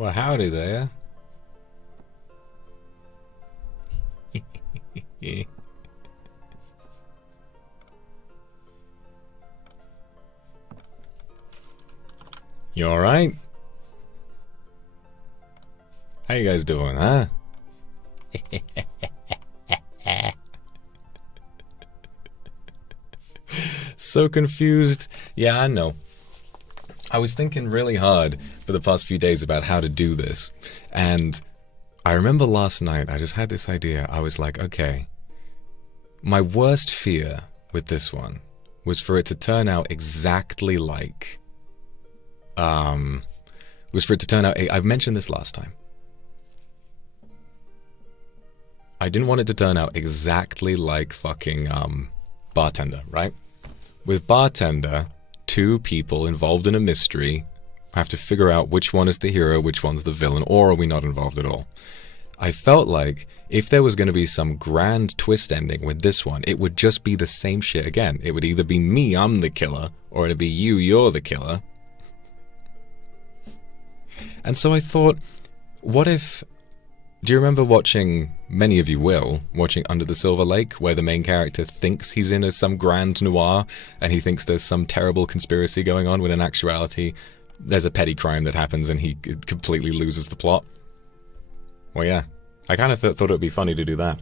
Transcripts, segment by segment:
Well, howdy there. You alright? How you guys doing, huh? So confused. Yeah, I know. I was thinking really hard for the past few days about how to do this. And I remember last night, I just had this idea. I was like, okay, my worst fear with this one was for it to turn out exactly like... I've mentioned this last time. I didn't want it to turn out exactly like fucking Bartender, right? With Bartender, two people involved in a mystery have to figure out which one is the hero, which one's the villain, or are we not involved at all? I felt like if there was going to be some grand twist ending with this one, it would just be the same shit again. It would either be me, I'm the killer, or it'd be you, you're the killer. And so I thought, what if... Do you remember watching, many of you will, watching Under the Silver Lake, where the main character thinks he's in some grand noir, and he thinks there's some terrible conspiracy going on, when in actuality, there's a petty crime that happens and he completely loses the plot? Well, yeah, I kind of thought it would be funny to do that.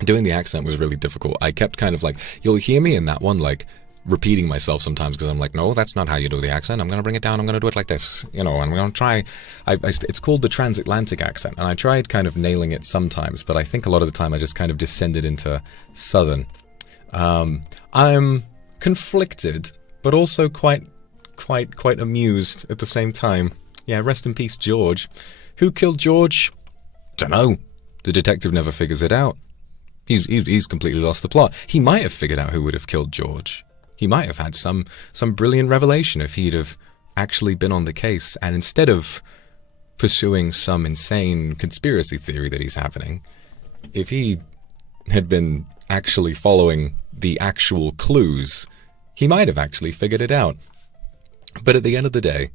Doing the accent was really difficult. I kept kind of like, you'll hear me in that one, like, repeating myself sometimes because I'm like, no, that's not how you do the accent. I'm going to bring it down. I'm going to do it like this, you know, I'm going to try. It's called the transatlantic accent, and I tried kind of nailing it sometimes, but I think a lot of the time I just kind of descended into southern. I'm conflicted, but also quite amused at the same time. Yeah, rest in peace, George. Who killed George? Dunno. The detective never figures it out. He's completely lost the plot. He might have figured out who would have killed George. He might have had some brilliant revelation if he'd have actually been on the case, and instead of pursuing some insane conspiracy theory that he's having, if he had been actually following the actual clues, he might have actually figured it out. But at the end of the day,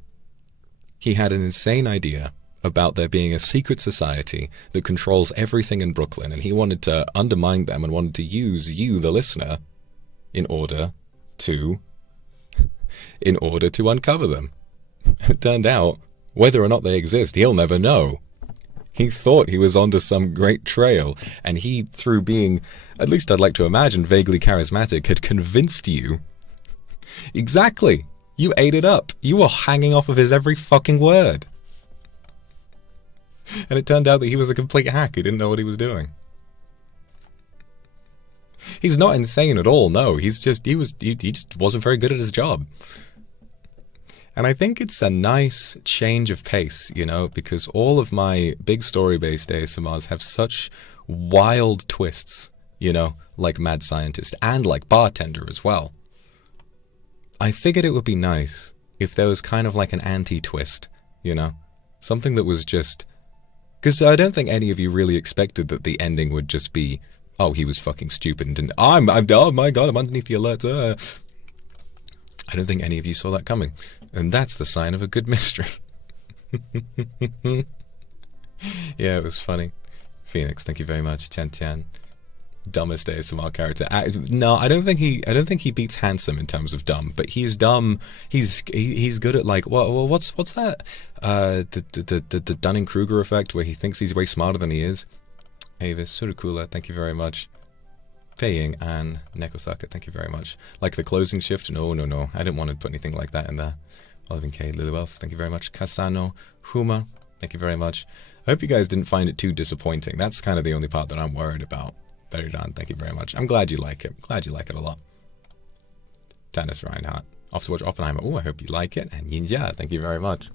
he had an insane idea about there being a secret society that controls everything in Brooklyn, and he wanted to undermine them and wanted to use you, the listener, in order to uncover them. It turned out, whether or not they exist, he'll never know. He thought he was onto some great trail, and he, through being, at least I'd like to imagine, vaguely charismatic, had convinced you. Exactly. You ate it up. You were hanging off of his every fucking word. And it turned out that he was a complete hack who didn't know what he was doing. He's not insane at all, no. He just wasn't very good at his job. And I think it's a nice change of pace, you know, because all of my big story-based ASMRs have such wild twists, you know, like Mad Scientist and like Bartender as well. I figured it would be nice if there was kind of like an anti-twist, you know, something that was just... Because I don't think any of you really expected that the ending would just be, oh, he was fucking stupid and didn't... oh my god, I'm underneath the alert. I don't think any of you saw that coming. And that's the sign of a good mystery. Yeah, it was funny. Phoenix, thank you very much. Tian Tian. Dumbest ASMR character. No, I don't think he beats Handsome in terms of dumb, but he's dumb. He's good at like what's that? The Dunning-Kruger effect where he thinks he's way smarter than he is. Avis Surukula, thank you very much. Paying and Nekosaka, thank you very much. Like the closing shift? No. I didn't want to put anything like that in there. Oliver K. Lilywelf, thank you very much. Kasano, Huma, thank you very much. I hope you guys didn't find it too disappointing. That's kind of the only part that I'm worried about. Very done. Thank you very much. I'm glad you like it. Glad you like it a lot. Dennis Reinhardt. Off to watch Oppenheimer. Oh, I hope you like it. And Yinja, thank you very much.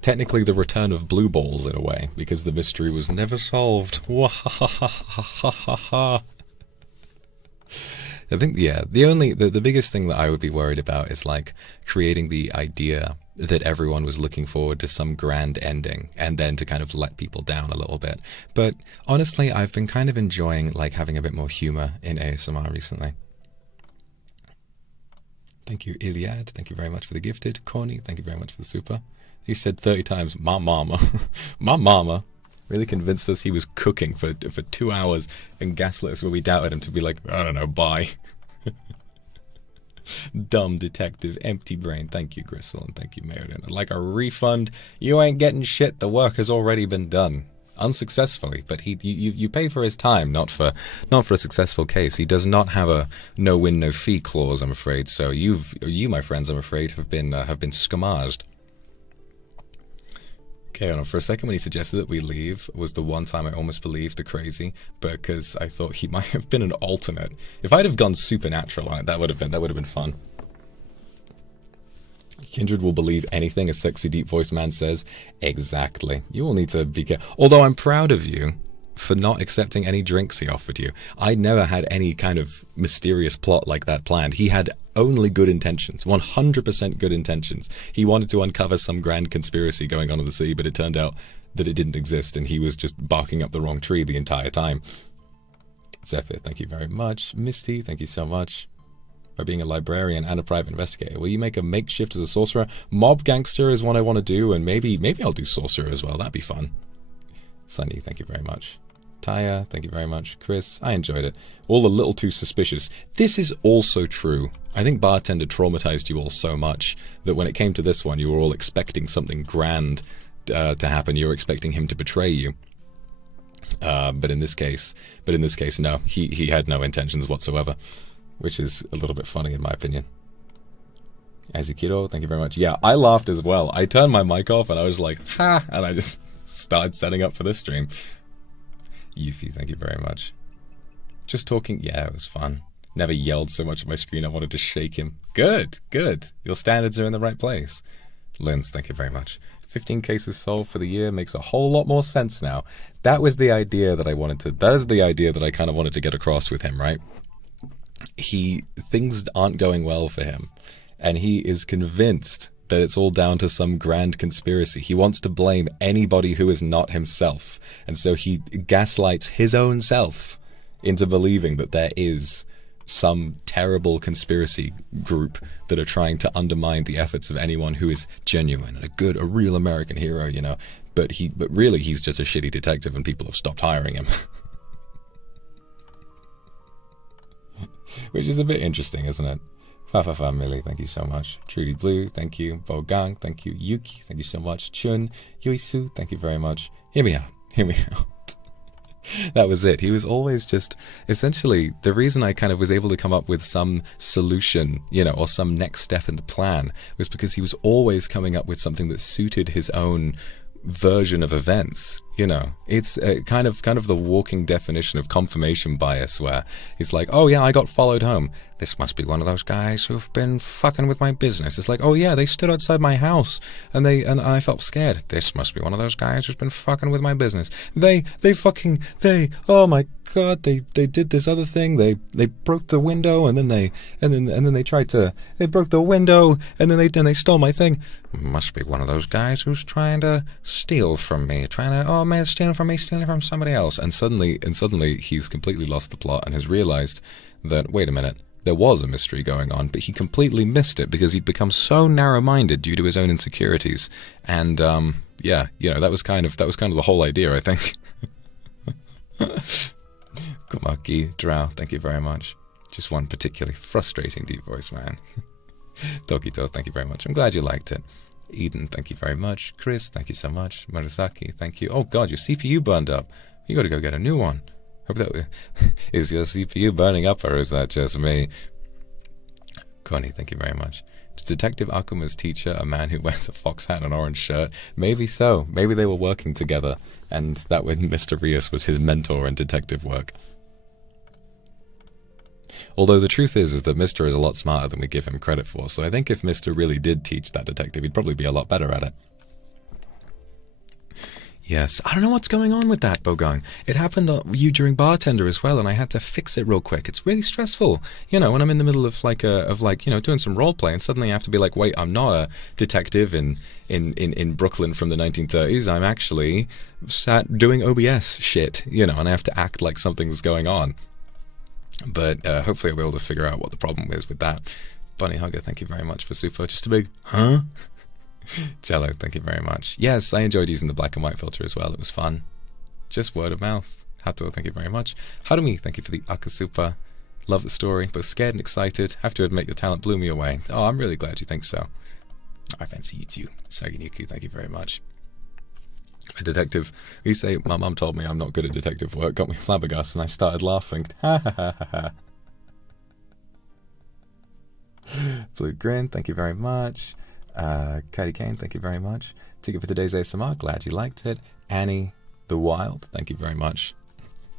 Technically the return of blue balls in a way, because the mystery was never solved. I think, yeah, the biggest thing that I would be worried about is like creating the idea that everyone was looking forward to some grand ending and then to kind of let people down a little bit. But honestly, I've been kind of enjoying like having a bit more humor in ASMR recently. Thank you, Iliad. Thank you very much for the gifted. Corny, thank you very much for the super. He said 30 times, "My mama." My mama. Really convinced us he was cooking for 2 hours and gaslit us when we doubted him to be like, I don't know, bye. Dumb detective, empty brain. Thank you, Gristle, and thank you, Meriden. I'd like a refund. You ain't getting shit. The work has already been done. Unsuccessfully, but you pay for his time, not for a successful case. He does not have a no win no fee clause, I'm afraid. So you my friends, I'm afraid, have been scammaged. Okay, and for a second when he suggested that we leave was the one time I almost believed the crazy, because I thought he might have been an alternate. If I'd have gone supernatural on it, that would have been fun. Kindred will believe anything a sexy deep voiced man says. Exactly. You will need to be careful. Although I'm proud of you for not accepting any drinks he offered you. I never had any kind of mysterious plot like that planned. He had only good intentions, 100% good intentions. He wanted to uncover some grand conspiracy going on in the city, but it turned out that it didn't exist, and he was just barking up the wrong tree the entire time. Zephyr, thank you very much. Misty, thank you so much. By being a librarian and a private investigator, will you make a makeshift as a sorcerer? Mob gangster is one I want to do, and maybe I'll do sorcerer as well. That'd be fun. Sunny, thank you very much. Taya, thank you very much. Chris, I enjoyed it. All a little too suspicious. This is also true. I think Bartender traumatized you all so much that when it came to this one, you were all expecting something grand to happen. You were expecting him to betray you. But in this case, no. He had no intentions whatsoever, which is a little bit funny in my opinion. Azikiro, thank you very much. Yeah, I laughed as well. I turned my mic off and I was like, ha! And I just started setting up for this stream. Yuffie, thank you very much. Just talking, yeah, it was fun. Never yelled so much at my screen I wanted to shake him. Good, good. Your standards are in the right place. Linz, thank you very much. 15 cases solved for the year makes a whole lot more sense now. That was the idea that I wanted to, that is the idea that I kind of wanted to get across with him, right? Things aren't going well for him, and he is convinced that it's all down to some grand conspiracy. He wants to blame anybody who is not himself, and so he gaslights his own self into believing that there is some terrible conspiracy group that are trying to undermine the efforts of anyone who is genuine and a real American hero, you know. But really he's just a shitty detective and people have stopped hiring him. Which is a bit interesting, isn't it? Fafafa Millie, thank you so much. Trudy Blue, thank you. Bogang, thank you. Yuki, thank you so much. Chun, Yuisu, thank you very much. Hear me out. Hear me out. That was it. He was always just, essentially, the reason I kind of was able to come up with some solution, you know, or some next step in the plan was because he was always coming up with something that suited his own version of events, you know. It's kind of the walking definition of confirmation bias, where he's like, oh yeah, I got followed home. This must be one of those guys who've been fucking with my business. It's like, oh yeah, they stood outside my house and I felt scared. This must be one of those guys who's been fucking with my business. Oh my god, they did this other thing. They broke the window and then they tried to, they broke the window and then they stole my thing. Must be one of those guys who's trying to steal from me, oh man, stealing from me, stealing from somebody else. And suddenly he's completely lost the plot and has realized that, wait a minute, there was a mystery going on, but he completely missed it because he'd become so narrow-minded due to his own insecurities. And yeah, you know, that was kind of the whole idea, I think. Kumaki, Drow, thank you very much. Just one particularly frustrating deep voice, man. Tokito, thank you very much. I'm glad you liked it. Eden, thank you very much. Chris, thank you so much. Murasaki, thank you. Oh god, your CPU burned up. You gotta go get a new one. Hope that is your CPU burning up, or is that just me? Connie, thank you very much. Is Detective Akuma's teacher a man who wears a fox hat and an orange shirt? Maybe so. Maybe they were working together, and that when Mr. Rios was his mentor in detective work. Although the truth is that Mr. is a lot smarter than we give him credit for, so I think if Mr. really did teach that detective, he'd probably be a lot better at it. Yes, I don't know what's going on with that, Bogang. It happened to you during Bartender as well, and I had to fix it real quick. It's really stressful, you know, when I'm in the middle of you know, doing some role play, and suddenly I have to be like, wait, I'm not a detective in Brooklyn from the 1930s. I'm actually sat doing OBS shit, you know, and I have to act like something's going on. But hopefully I'll be able to figure out what the problem is with that. Bunny Hugger, thank you very much for super. Just a big, huh? Jello, thank you very much. Yes, I enjoyed using the black and white filter as well. It was fun. Just word of mouth. Hato, thank you very much. Harumi, thank you for the Akasupa. Love the story, both scared and excited. Have to admit, your talent blew me away. Oh, I'm really glad you think so. I fancy you too. Saginiku, thank you very much. A detective, you say, my mum told me I'm not good at detective work, got me flabbergasted, and I started laughing. Ha ha ha ha ha. Blue Grin, thank you very much. Katie Kane, thank you very much. Ticket for today's ASMR, glad you liked it. Annie the Wild, thank you very much.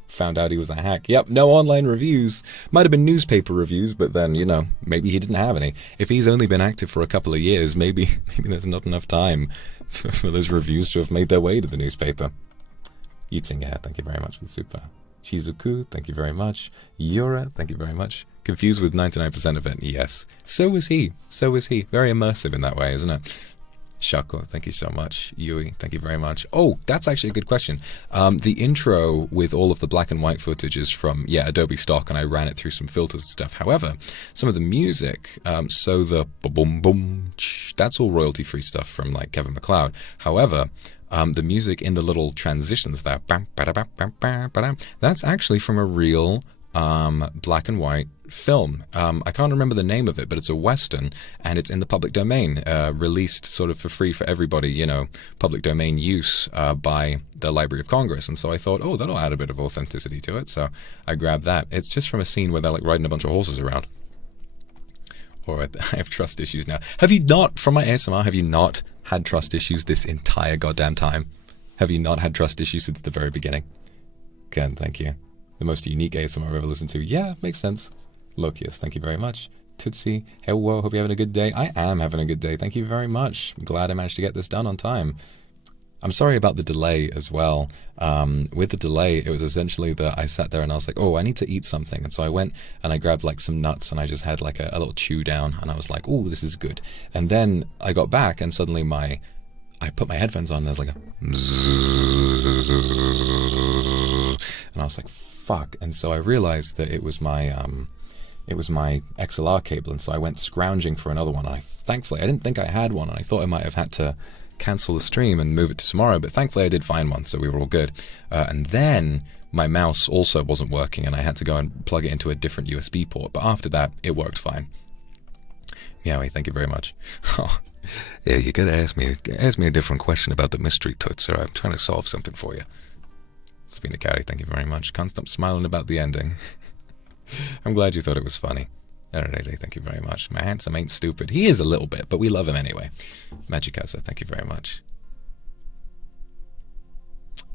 Found out he was a hack. Yep, no online reviews. Might have been newspaper reviews, but then, you know, maybe he didn't have any. If he's only been active for a couple of years, maybe there's not enough time for those reviews to have made their way to the newspaper. Yutsinga, thank you very much for the super. Shizuku, thank you very much. Yura, thank you very much. Confused with 99% of it, yes. So was he. So was he. Very immersive in that way, isn't it? Shako, thank you so much. Yui, thank you very much. Oh, that's actually a good question. The intro with all of the black and white footage is from, Adobe stock, and I ran it through some filters and stuff. However, some of the music, so the boom boom, that's all royalty-free stuff from like Kevin MacLeod. However, the music in the little transitions there, that's actually from a real black and white film. I can't remember the name of it, but it's a Western, and it's in the public domain, released sort of for free for everybody, you know, public domain use by the Library of Congress. And so I thought, oh, that'll add a bit of authenticity to it. So I grabbed that. It's just from a scene where they're like riding a bunch of horses around. Or I have trust issues now. Have you not, from my ASMR, have you not had trust issues this entire goddamn time? Have you not had trust issues since the very beginning? Ken, thank you. The most unique ASMR I've ever listened to. Yeah, makes sense. Lokius, thank you very much. Tootsie, hello, hope you're having a good day. I am having a good day, thank you very much. I'm glad I managed to get this done on time. I'm sorry about the delay as well. With the delay, it was essentially that I sat there and I was like, oh, I need to eat something. And so I went and I grabbed like some nuts and I just had like a little chew down and I was like, oh, this is good. And then I got back and suddenly I put my headphones on and there's like a and I was like, fuck. And so I realized that it was my XLR cable, and so I went scrounging for another one, and thankfully I didn't think I had one, and I thought I might have had to cancel the stream and move it to tomorrow, but thankfully I did find one, so we were all good. And then my mouse also wasn't working, and I had to go and plug it into a different USB port, but after that it worked fine. Meowie, thank you very much. Yeah, you gotta ask me a different question about the mystery tootser. I'm trying to solve something for you. Spina Carey, thank you very much. Can't stop smiling about the ending. I'm glad you thought it was funny. Alrighty, thank you very much. My handsome ain't stupid. He is a little bit, but we love him anyway. Magicasa, thank you very much.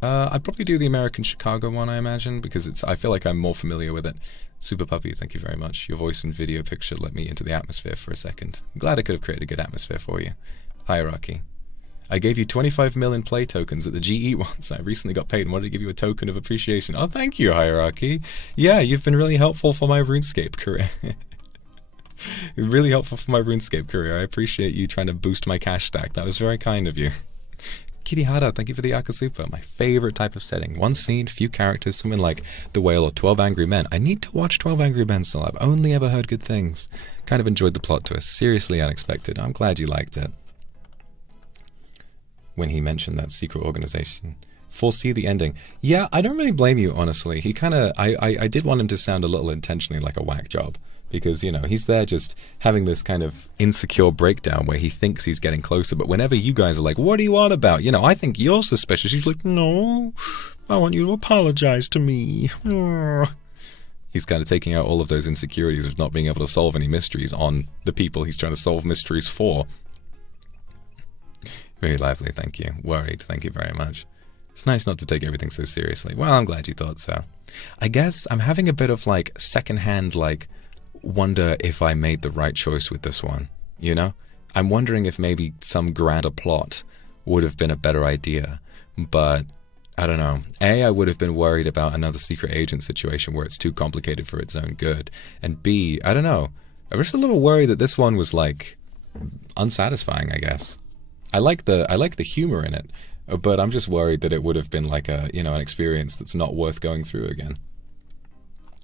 I'd probably do the American Chicago one, I imagine, because I feel like I'm more familiar with it. Super Puppy, thank you very much. Your voice and video picture let me into the atmosphere for a second. I'm glad I could have created a good atmosphere for you. Hierarchy. I gave you 25 million play tokens at the GE once. I recently got paid and wanted to give you a token of appreciation. Oh, thank you, Hierarchy. Yeah, you've been really helpful for my RuneScape career. Really helpful for my RuneScape career. I appreciate you trying to boost my cash stack. That was very kind of you. Kirihara, thank you for the Akasupa. My favorite type of setting. One scene, few characters, something like The Whale or 12 Angry Men. I need to watch 12 Angry Men still. I've only ever heard good things. Kind of enjoyed the plot twist. Seriously unexpected. I'm glad you liked it. When he mentioned that secret organization. Foresee the ending. Yeah, I don't really blame you, honestly. He kind of, I did want him to sound a little intentionally like a whack job. Because, you know, he's there just having this kind of insecure breakdown where he thinks he's getting closer. But whenever you guys are like, what do you want about? You know, I think you're suspicious. He's like, no, I want you to apologize to me. He's kind of taking out all of those insecurities of not being able to solve any mysteries on the people he's trying to solve mysteries for. Very lively, thank you. Worried, thank you very much. It's nice not to take everything so seriously. Well, I'm glad you thought so. I guess I'm having a bit of like secondhand like wonder if I made the right choice with this one, you know? I'm wondering if maybe some grander plot would have been a better idea, but I don't know. A, I would have been worried about another secret agent situation where it's too complicated for its own good, and B, I don't know. I'm just a little worried that this one was like unsatisfying, I guess. I like the humor in it, but I'm just worried that it would have been like a, you know, an experience that's not worth going through again.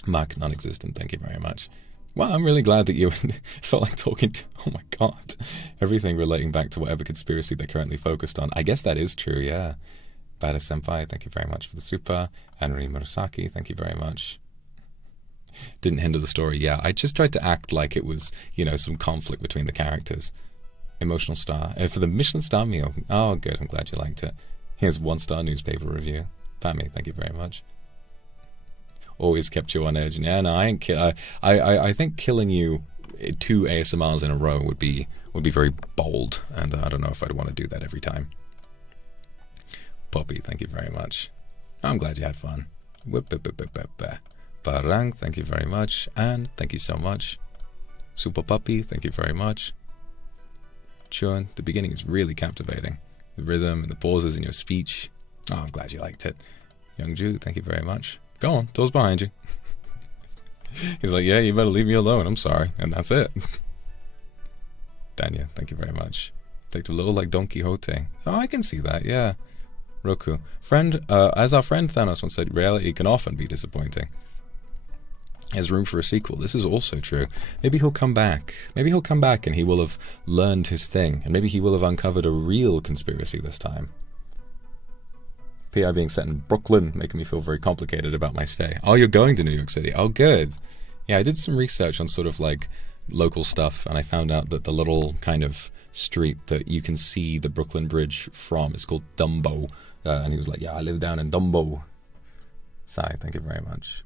Mark non-existent, thank you very much. Well, I'm really glad that you felt like talking to... Oh my god. Everything relating back to whatever conspiracy they're currently focused on. I guess that is true, yeah. Bada Senpai, thank you very much for the super. Anri Murasaki, thank you very much. Didn't hinder the story, yeah. I just tried to act like it was, you know, some conflict between the characters. Emotional star. For the Michelin star meal. Oh, good, I'm glad you liked it. Here's 1-star newspaper review. Pammy, thank you very much. Always kept you on edge. Yeah, no, I ain't I think killing you 2 ASMRs in a row would be very bold, and I don't know if I'd want to do that every time. Poppy, thank you very much. I'm glad you had fun. Parang, thank you very much. And thank you so much. Super Puppy, thank you very much. Chun, the beginning is really captivating. The rhythm and the pauses in your speech. Oh, I'm glad you liked it. Young Ju, thank you very much. Go on, door's behind you. He's like, yeah, you better leave me alone, I'm sorry. And that's it. Danya, thank you very much. Take a little like Don Quixote. Oh, I can see that, yeah. Roku. As our friend Thanos once said, reality can often be disappointing. There's room for a sequel. This is also true. Maybe he'll come back. Maybe he'll come back and he will have learned his thing. And maybe he will have uncovered a real conspiracy this time. PI being set in Brooklyn, making me feel very complicated about my stay. Oh, you're going to New York City. Oh, good. Yeah, I did some research on sort of like local stuff, and I found out that the little kind of street that you can see the Brooklyn Bridge from is called Dumbo. And he was like, yeah, I live down in Dumbo. Sai, thank you very much.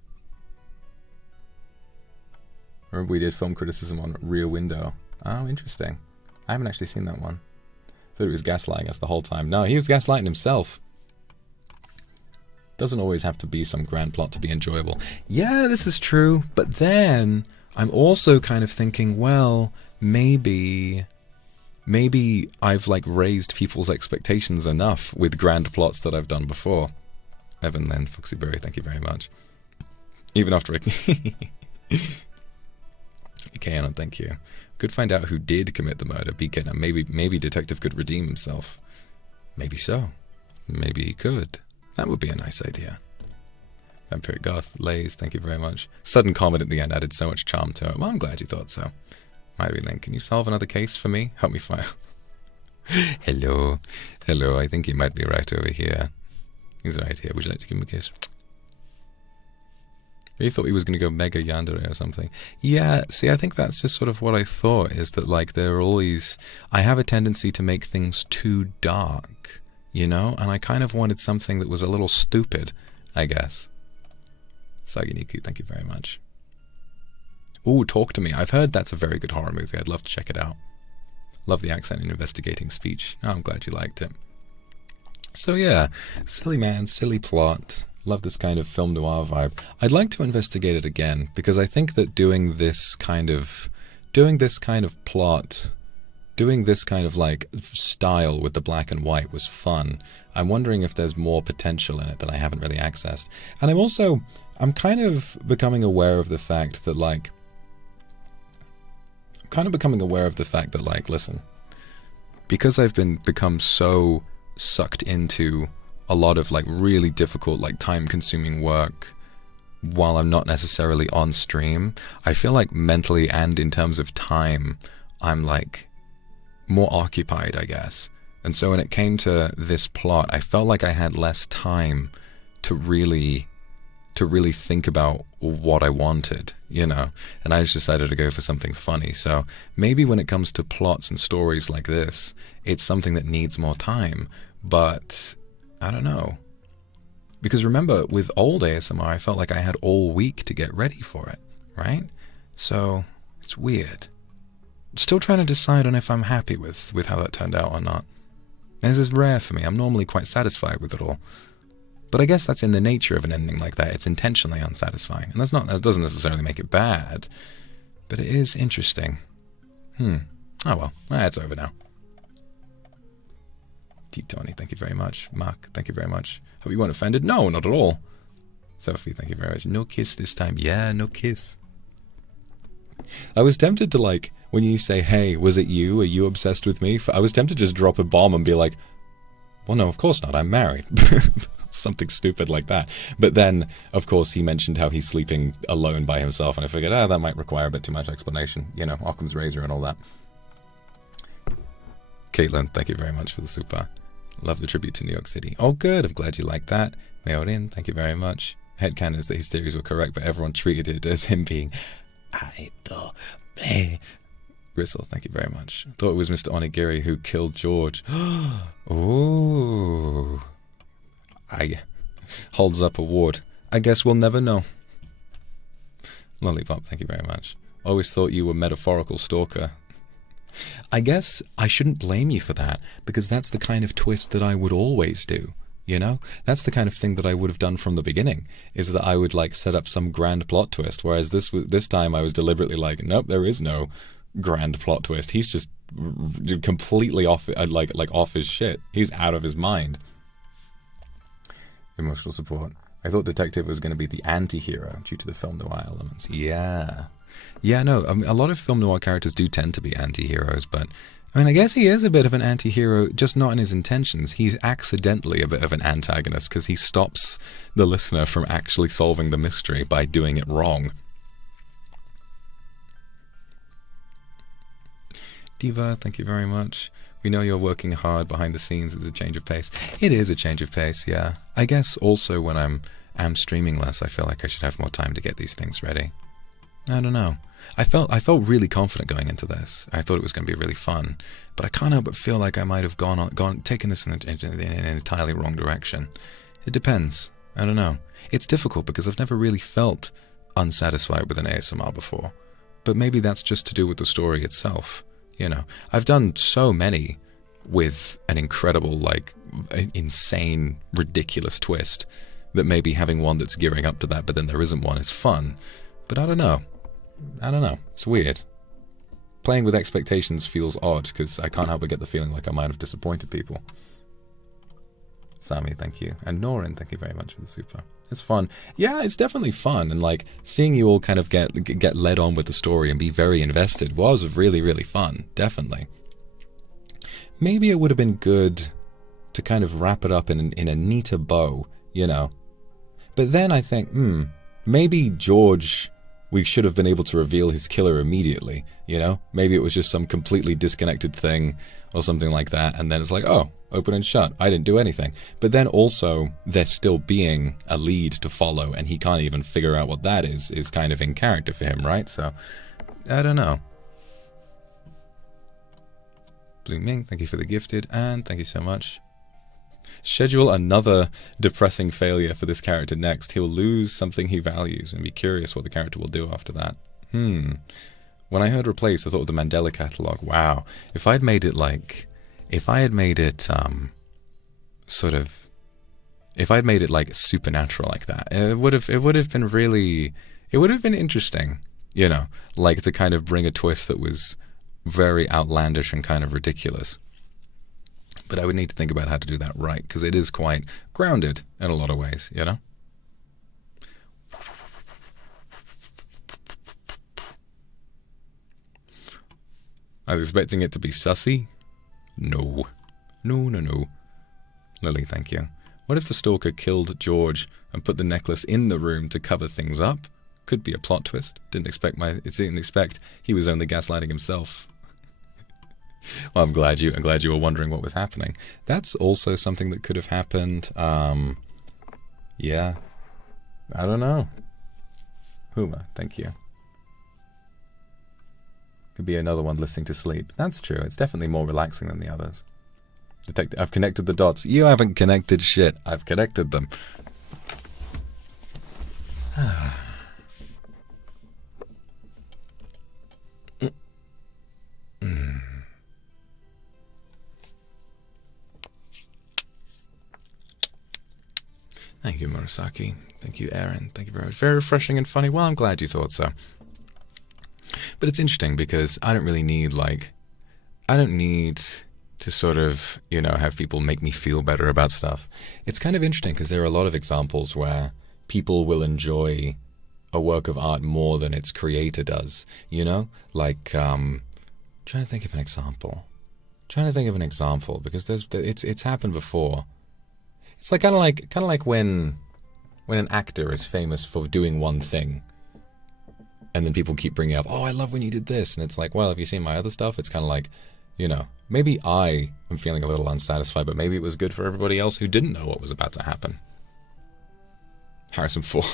Remember we did film criticism on Rear Window. Oh, interesting. I haven't actually seen that one. Thought he was gaslighting us the whole time. No, he was gaslighting himself. Doesn't always have to be some grand plot to be enjoyable. Yeah, this is true, but then I'm also kind of thinking, well, maybe I've like raised people's expectations enough with grand plots that I've done before. Evan then, Foxyberry, thank you very much. Even after I... Kanon, thank you. Could find out who did commit the murder. Maybe Detective could redeem himself. Maybe so. Maybe he could. That would be a nice idea. Vampiric Goth, Lays, thank you very much. Sudden comment at the end added so much charm to it. Well, I'm glad you thought so. Mighty Link, can you solve another case for me? Help me file. Hello. Hello, I think he might be right over here. He's right here. Would you like to give him a kiss? Really thought he was going to go mega yandere or something. Yeah, see, I think that's just sort of what I thought, is that like there are always... I have a tendency to make things too dark, you know? And I kind of wanted something that was a little stupid, I guess. Saginiku, thank you very much. Ooh, Talk to Me. I've heard that's a very good horror movie. I'd love to check it out. Love the accent and investigating speech. Oh, I'm glad you liked it. So yeah, silly man, silly plot. Love this kind of film noir vibe. I'd like to investigate it again, because I think that doing this kind of plot, doing this kind of like style with the black and white was fun. I'm wondering if there's more potential in it that I haven't really accessed. And I'm kind of becoming aware of the fact that like, listen, because I've become so sucked into a lot of like really difficult, like time-consuming work while I'm not necessarily on stream, I feel like mentally and in terms of time, I'm like more occupied, I guess. And so when it came to this plot, I felt like I had less time to really think about what I wanted, you know, and I just decided to go for something funny. So maybe when it comes to plots and stories like this, it's something that needs more time, but I don't know. Because remember, with old ASMR, I felt like I had all week to get ready for it, right? So it's weird. Still trying to decide on if I'm happy with how that turned out or not. This is rare for me. I'm normally quite satisfied with it all. But I guess that's in the nature of an ending like that. It's intentionally unsatisfying. And that doesn't necessarily make it bad. But it is interesting. Oh well. It's over now. T-Tony, thank you very much. Mark, thank you very much. Hope you weren't offended. No, not at all. Sophie, thank you very much. No kiss this time. Yeah, no kiss. I was tempted to like, when you say, hey, was it you? Are you obsessed with me? I was tempted to just drop a bomb and be like, well, no, of course not. I'm married. Something stupid like that. But then, of course, he mentioned how he's sleeping alone by himself, and I figured, that might require a bit too much explanation. You know, Occam's razor and all that. Caitlin, thank you very much for the super. Love the tribute to New York City. Oh, good. I'm glad you liked that. Mailed thank you very much. Headcanon is that his theories were correct, but everyone treated it as him being Gristle, thank you very much. Thought it was Mr. Onigiri who killed George. Ooh. I holds up award. I guess we'll never know. Lollipop, thank you very much. Always thought you were metaphorical stalker. I guess I shouldn't blame you for that, because that's the kind of twist that I would always do. You know, that's the kind of thing that I would have done from the beginning, is that I would like set up some grand plot twist, whereas this time I was deliberately like, nope, there is no grand plot twist. He's just completely off, like off his shit. He's out of his mind. Emotional support. I thought Detective was going to be the anti-hero due to the film noir elements. Yeah, no, I mean, a lot of film noir characters do tend to be anti-heroes, but I mean, I guess he is a bit of an anti-hero, just not in his intentions. He's accidentally a bit of an antagonist because he stops the listener from actually solving the mystery by doing it wrong. Diva, thank you very much. We know you're working hard behind the scenes. It's a change of pace. It is a change of pace, yeah. I guess also when I'm streaming less, I feel like I should have more time to get these things ready. I don't know. I felt really confident going into this. I thought it was going to be really fun, but I can't help but feel like I might have taken this in an entirely wrong direction. It depends. I don't know. It's difficult because I've never really felt unsatisfied with an ASMR before, but maybe that's just to do with the story itself. You know, I've done so many with an incredible, like, insane, ridiculous twist that maybe having one that's gearing up to that, but then there isn't one, is fun. But I don't know. It's weird. Playing with expectations feels odd because I can't help but get the feeling like I might have disappointed people. Sammy, thank you. And Norin, thank you very much for the super. It's fun. Yeah, it's definitely fun. And like seeing you all kind of get led on with the story and be very invested was really, really fun. Definitely. Maybe it would have been good to kind of wrap it up in a neater bow, you know. But then I think, maybe George, we should have been able to reveal his killer immediately, you know? Maybe it was just some completely disconnected thing or something like that, and then it's like, oh, open and shut, I didn't do anything. But then also, there still being a lead to follow, and he can't even figure out what that is kind of in character for him, right? So, I don't know. Blue Ming, thank you for the gifted, and thank you so much. Schedule another depressing failure for this character next. He'll lose something he values and be curious what the character will do after that. When I heard replace, I thought of the Mandela Catalogue. Wow. If I had made it like supernatural like that, it would have been interesting, you know, like to kind of bring a twist that was very outlandish and kind of ridiculous. But I would need to think about how to do that right, because it is quite grounded in a lot of ways, you know? I was expecting it to be sussy. No. Lily, thank you. What if the stalker killed George and put the necklace in the room to cover things up? Could be a plot twist. Didn't expect he was only gaslighting himself. Well, I'm glad you were wondering what was happening. That's also something that could have happened. Yeah. I don't know. Huma, thank you. Could be another one listening to sleep. That's true. It's definitely more relaxing than the others. I've connected the dots. You haven't connected shit. I've connected them. Thank you, Murasaki. Thank you, Aaron. Thank you very much. Very refreshing and funny. Well, I'm glad you thought so. But it's interesting because I don't need to sort of, you know, have people make me feel better about stuff. It's kind of interesting because there are a lot of examples where people will enjoy a work of art more than its creator does, you know? Like, trying to think of an example because it's happened before. It's like kind of like when an actor is famous for doing one thing, and then people keep bringing up, oh, I love when you did this, and it's like, well, have you seen my other stuff? It's kind of like, you know, maybe I am feeling a little unsatisfied, but maybe it was good for everybody else who didn't know what was about to happen. Harrison Ford.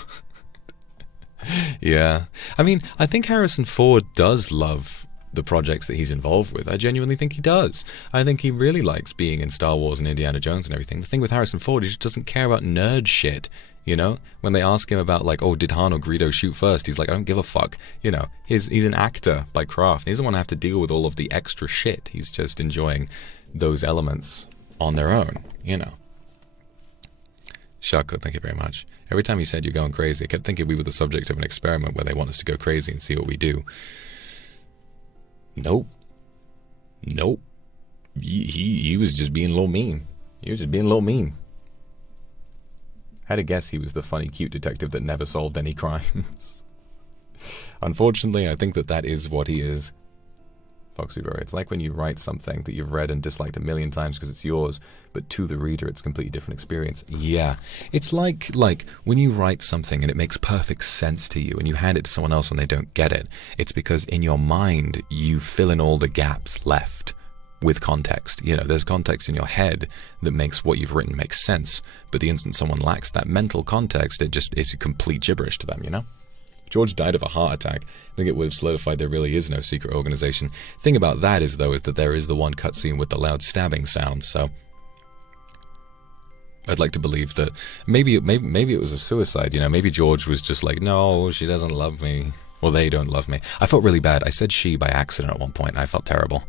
Yeah. I mean, I think Harrison Ford does love the projects that he's involved with. I genuinely think he does. I think he really likes being in Star Wars and Indiana Jones and everything. The thing with Harrison Ford, he just doesn't care about nerd shit. You know, when they ask him about like, oh, did Han or Greedo shoot first? He's like, I don't give a fuck. You know, he's an actor by craft. He doesn't want to have to deal with all of the extra shit. He's just enjoying those elements on their own, you know. Shako, thank you very much. Every time he said you're going crazy, I kept thinking we were the subject of an experiment where they want us to go crazy and see what we do. Nope. Nope. He was just being a little mean. He was just being a little mean. I had to guess he was the funny, cute detective that never solved any crimes. Unfortunately, I think that is what he is. Foxy Bro, it's like when you write something that you've read and disliked a million times because it's yours, but to the reader it's a completely different experience. Yeah, it's like when you write something and it makes perfect sense to you and you hand it to someone else and they don't get it. It's because in your mind you fill in all the gaps left with context. You know, there's context in your head that makes what you've written make sense, but the instant someone lacks that mental context, it just is complete gibberish to them, you know? George died of a heart attack. I think it would have solidified there really is no secret organization. Thing about that is, though, is that there is the one cutscene with the loud stabbing sound, so I'd like to believe that maybe it was a suicide, you know, maybe George was just like, no, she doesn't love me. Well, they don't love me. I felt really bad. I said she by accident at one point, and I felt terrible.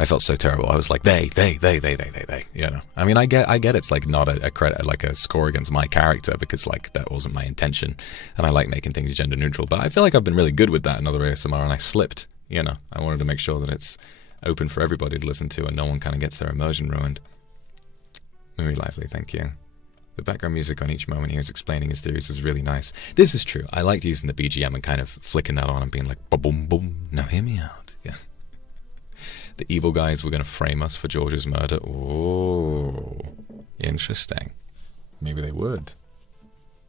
I felt so terrible. I was like, they, you know. I mean, I get it's like not a credit, like a score against my character, because like that wasn't my intention, and I like making things gender neutral, but I feel like I've been really good with that in other ASMR, and I slipped, you know. I wanted to make sure that it's open for everybody to listen to, and no one kind of gets their immersion ruined. Very lively, thank you. The background music on each moment he was explaining his theories is really nice. This is true. I liked using the BGM and kind of flicking that on and being like, boom, boom, now hear me out. Yeah. The evil guys were going to frame us for George's murder. Oh, interesting. Maybe they would.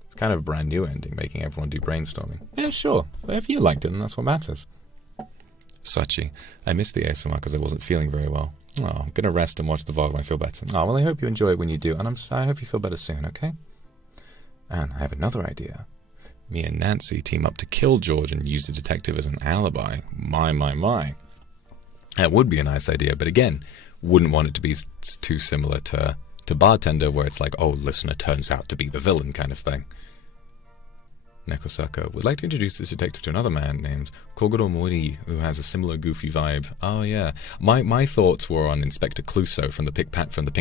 It's kind of a brand new ending, making everyone do brainstorming. Yeah, sure. But if you liked it, then that's what matters. Sachi, I missed the ASMR because I wasn't feeling very well. Oh, I'm going to rest and watch the vlog when I feel better. Oh, well, I hope you enjoy it when you do, and I hope you feel better soon, okay? And I have another idea. Me and Nancy team up to kill George and use the detective as an alibi. My. That would be a nice idea, but again, wouldn't want it to be too similar to Bartender, where it's like, oh, listener turns out to be the villain kind of thing. Nekosaka would like to introduce this detective to another man named Kogoro Mori, who has a similar goofy vibe. Oh yeah, my thoughts were on Inspector Clouseau from the Pink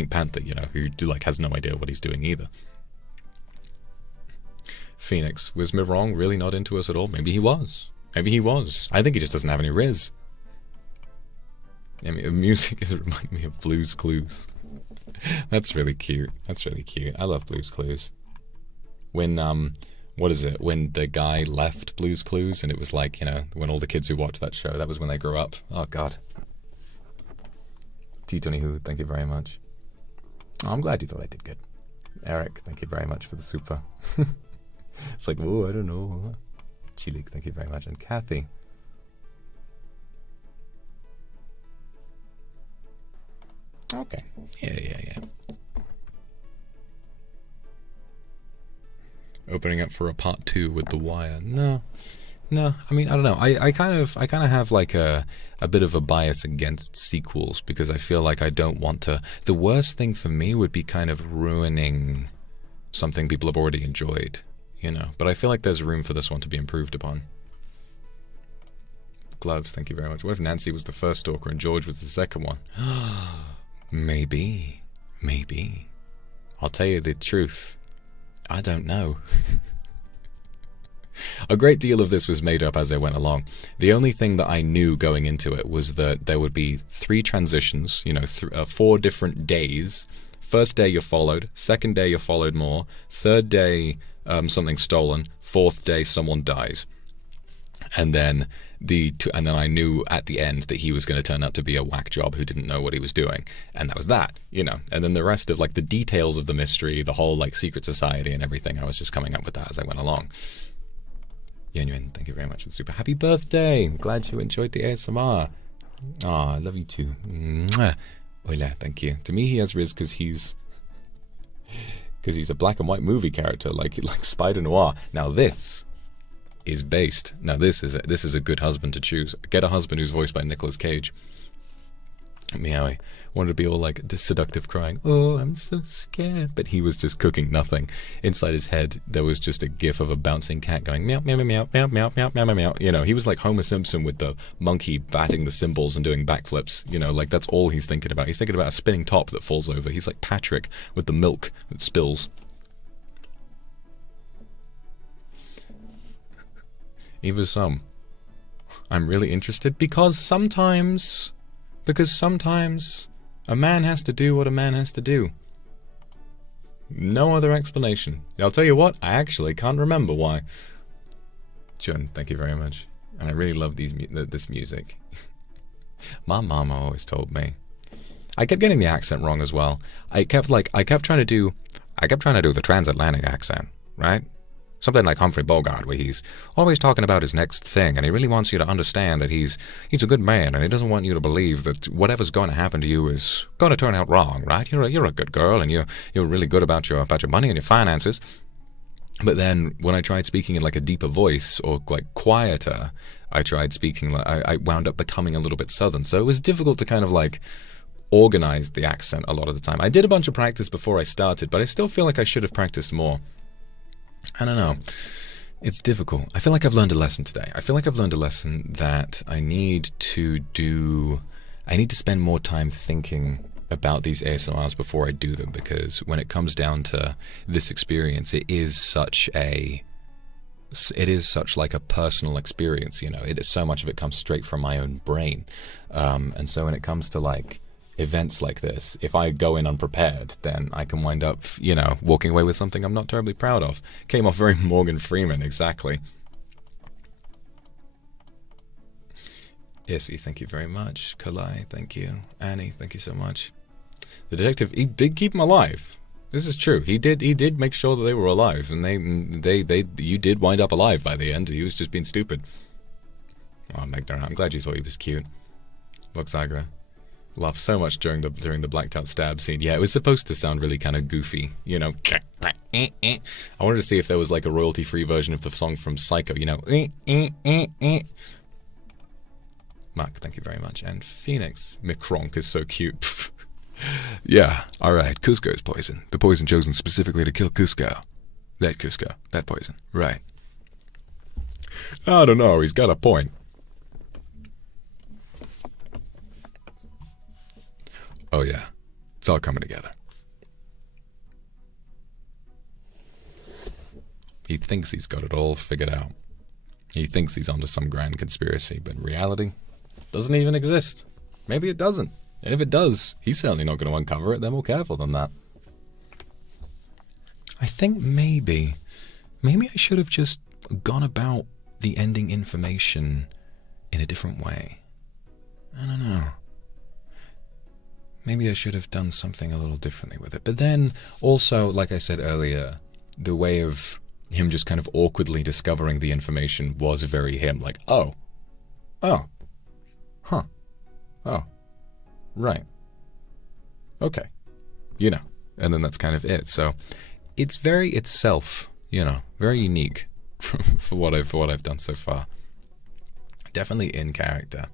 Panther, you know, who like has no idea what he's doing either. Phoenix, was Mirong really not into us at all? Maybe he was. Maybe he was. I think he just doesn't have any riz. I mean, music is reminding me of Blue's Clues. That's really cute. That's really cute. I love Blue's Clues. When what is it? When the guy left Blue's Clues, and it was like, you know, when all the kids who watched that show, that was when they grew up. Oh God. T-Tony Who, thank you very much. Oh, I'm glad you thought I did good. Eric, thank you very much for the super. It's like, oh, I don't know. Chilik, thank you very much. And Kathy. Okay. Yeah. Opening up for a part 2 with The Wire. No. I mean, I don't know. I kind of have like a bit of a bias against sequels, because I feel like I don't want to. The worst thing for me would be kind of ruining something people have already enjoyed, you know. But I feel like there's room for this one to be improved upon. Gloves, thank you very much. What if Nancy was the first stalker and George was the second one? Maybe. I'll tell you the truth. I don't know. A great deal of this was made up as I went along. The only thing that I knew going into it was that there would be 3 transitions, you know, 4 different days. First day you're followed, second day you're followed more, third day something's stolen, fourth day someone dies. And then I knew at the end that he was going to turn out to be a whack job who didn't know what he was doing, and that was that, you know. And then the rest of like the details of the mystery, the whole like secret society and everything, I was just coming up with that as I went along. Yuan, thank you very much for the super happy birthday. I'm glad you enjoyed the ASMR. Ah, I love you too. Mwah. Hola, thank you. To me, he has Riz because he's a black and white movie character, like Spider Noir. Now this is based. Now this is a good husband to choose. Get a husband who's voiced by Nicolas Cage. Meowie wanted to be all like seductive, crying, "Oh, I'm so scared," but he was just cooking nothing. Inside his head, there was just a gif of a bouncing cat going meow meow meow meow meow meow meow meow meow. You know, he was like Homer Simpson with the monkey batting the cymbals and doing backflips. You know, like that's all he's thinking about. He's thinking about a spinning top that falls over. He's like Patrick with the milk that spills. Even some. I'm really interested because sometimes a man has to do what a man has to do. No other explanation. I'll tell you what, I actually can't remember why. Jun, thank you very much. And I really love this music. My mama always told me. I kept getting the accent wrong as well. I kept trying to do the transatlantic accent, right? Something like Humphrey Bogart, where he's always talking about his next thing, and he really wants you to understand that he's a good man, and he doesn't want you to believe that whatever's going to happen to you is going to turn out wrong, right? You're a good girl, and you're really good about your money and your finances. But then when I tried speaking in like a deeper voice or like quieter, I tried speaking like I wound up becoming a little bit southern. So it was difficult to kind of like organize the accent a lot of the time. I did a bunch of practice before I started, but I still feel like I should have practiced more. I don't know. It's difficult. I feel like I've learned a lesson today. I feel like I've learned a lesson that I need to spend more time thinking about these ASMRs before I do them, because when it comes down to this experience, it is such like a personal experience, you know. It is so much of it comes straight from my own brain. And so when it comes to like events like this, if I go in unprepared, then I can wind up, you know, walking away with something I'm not terribly proud of. Came off very Morgan Freeman, exactly. Iffy, thank you very much. Kalai, thank you. Annie, thank you so much. The detective, he did keep them alive. This is true. He did make sure that they were alive, and you did wind up alive by the end. He was just being stupid. Oh, Magdalene, I'm glad you thought he was cute. Vox Akuma. Laughed so much during the blacked out stab scene. Yeah, it was supposed to sound really kind of goofy, you know. I wanted to see if there was like a royalty-free version of the song from Psycho, you know. Mark, thank you very much. And Phoenix, Mikronk is so cute. Yeah, alright, Cusco's poison. The poison chosen specifically to kill Cusco. That Cusco, that poison, right. I don't know, he's got a point. Oh yeah, it's all coming together. He thinks he's got it all figured out. He thinks he's onto some grand conspiracy, but in reality, doesn't even exist. Maybe it doesn't. And if it does, he's certainly not going to uncover it. They're more careful than that. I think maybe I should have just gone about the ending information in a different way. I don't know. Maybe I should have done something a little differently with it. But then, also, like I said earlier, the way of him just kind of awkwardly discovering the information was very him. Like, oh, huh, oh, right, okay, you know. And then that's kind of it. So it's very itself, you know, very unique for what I've done so far. Definitely in character.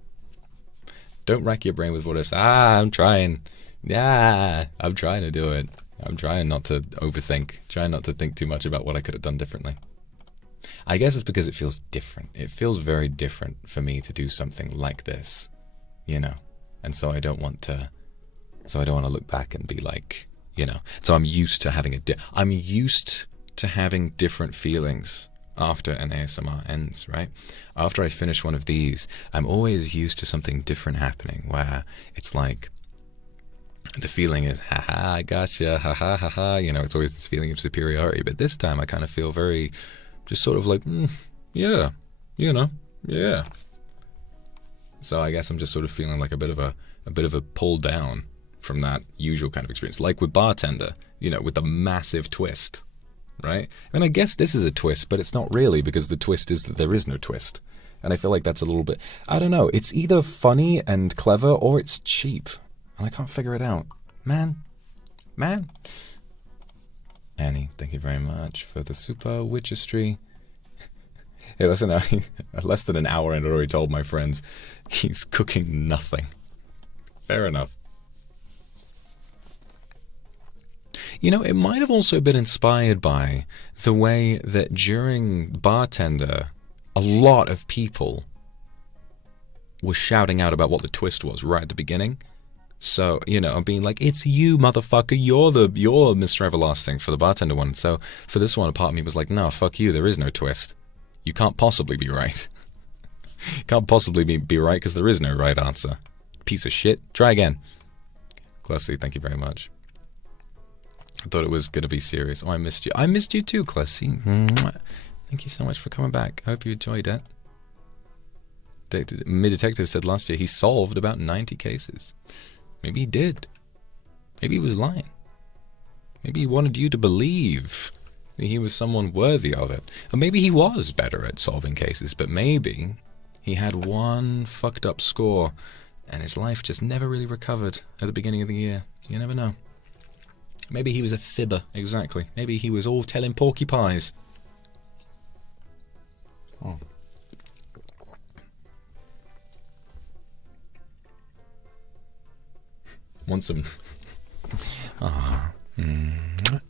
Don't rack your brain with what ifs. I'm trying. Yeah, I'm trying to do it. I'm trying not to overthink. Trying not to think too much about what I could have done differently. I guess it's because it feels different. It feels very different for me to do something like this, you know. And so I don't want to look back and be like, you know. So I'm used to having different feelings after an ASMR ends, right? After I finish one of these, I'm always used to something different happening, where it's like, the feeling is, haha, I gotcha, haha, haha, you know, it's always this feeling of superiority. But this time I kind of feel very, just sort of like, yeah, you know, Yeah. So I guess I'm just sort of feeling like a bit of a pull down from that usual kind of experience. Like with Bartender, you know, with the massive twist, right? And I guess this is a twist, but it's not really, because the twist is that there is no twist. And I feel like that's a little bit, I don't know, it's either funny and clever or it's cheap. And I can't figure it out. Man. Annie, thank you very much for the super witchistry. Hey, listen, less than an hour and I already told my friends he's cooking nothing. Fair enough. You know, it might have also been inspired by the way that during Bartender, a lot of people were shouting out about what the twist was right at the beginning. So, you know, I'm being like, it's you, motherfucker, you're Mr. Everlasting for the Bartender one. So for this one, a part of me was like, no, fuck you, there is no twist. You can't possibly be right. Can't possibly be right because there is no right answer. Piece of shit. Try again. Classy, thank you very much. I thought it was going to be serious. Oh, I missed you. I missed you too, Classy. Thank you so much for coming back. I hope you enjoyed it. Mid-Detective said last year he solved about 90 cases. Maybe he did. Maybe he was lying. Maybe he wanted you to believe that he was someone worthy of it. Or maybe he was better at solving cases, but maybe he had one fucked up score and his life just never really recovered at the beginning of the year. You never know. Maybe he was a fibber, exactly. Maybe he was all telling porcupines. Oh. Want some?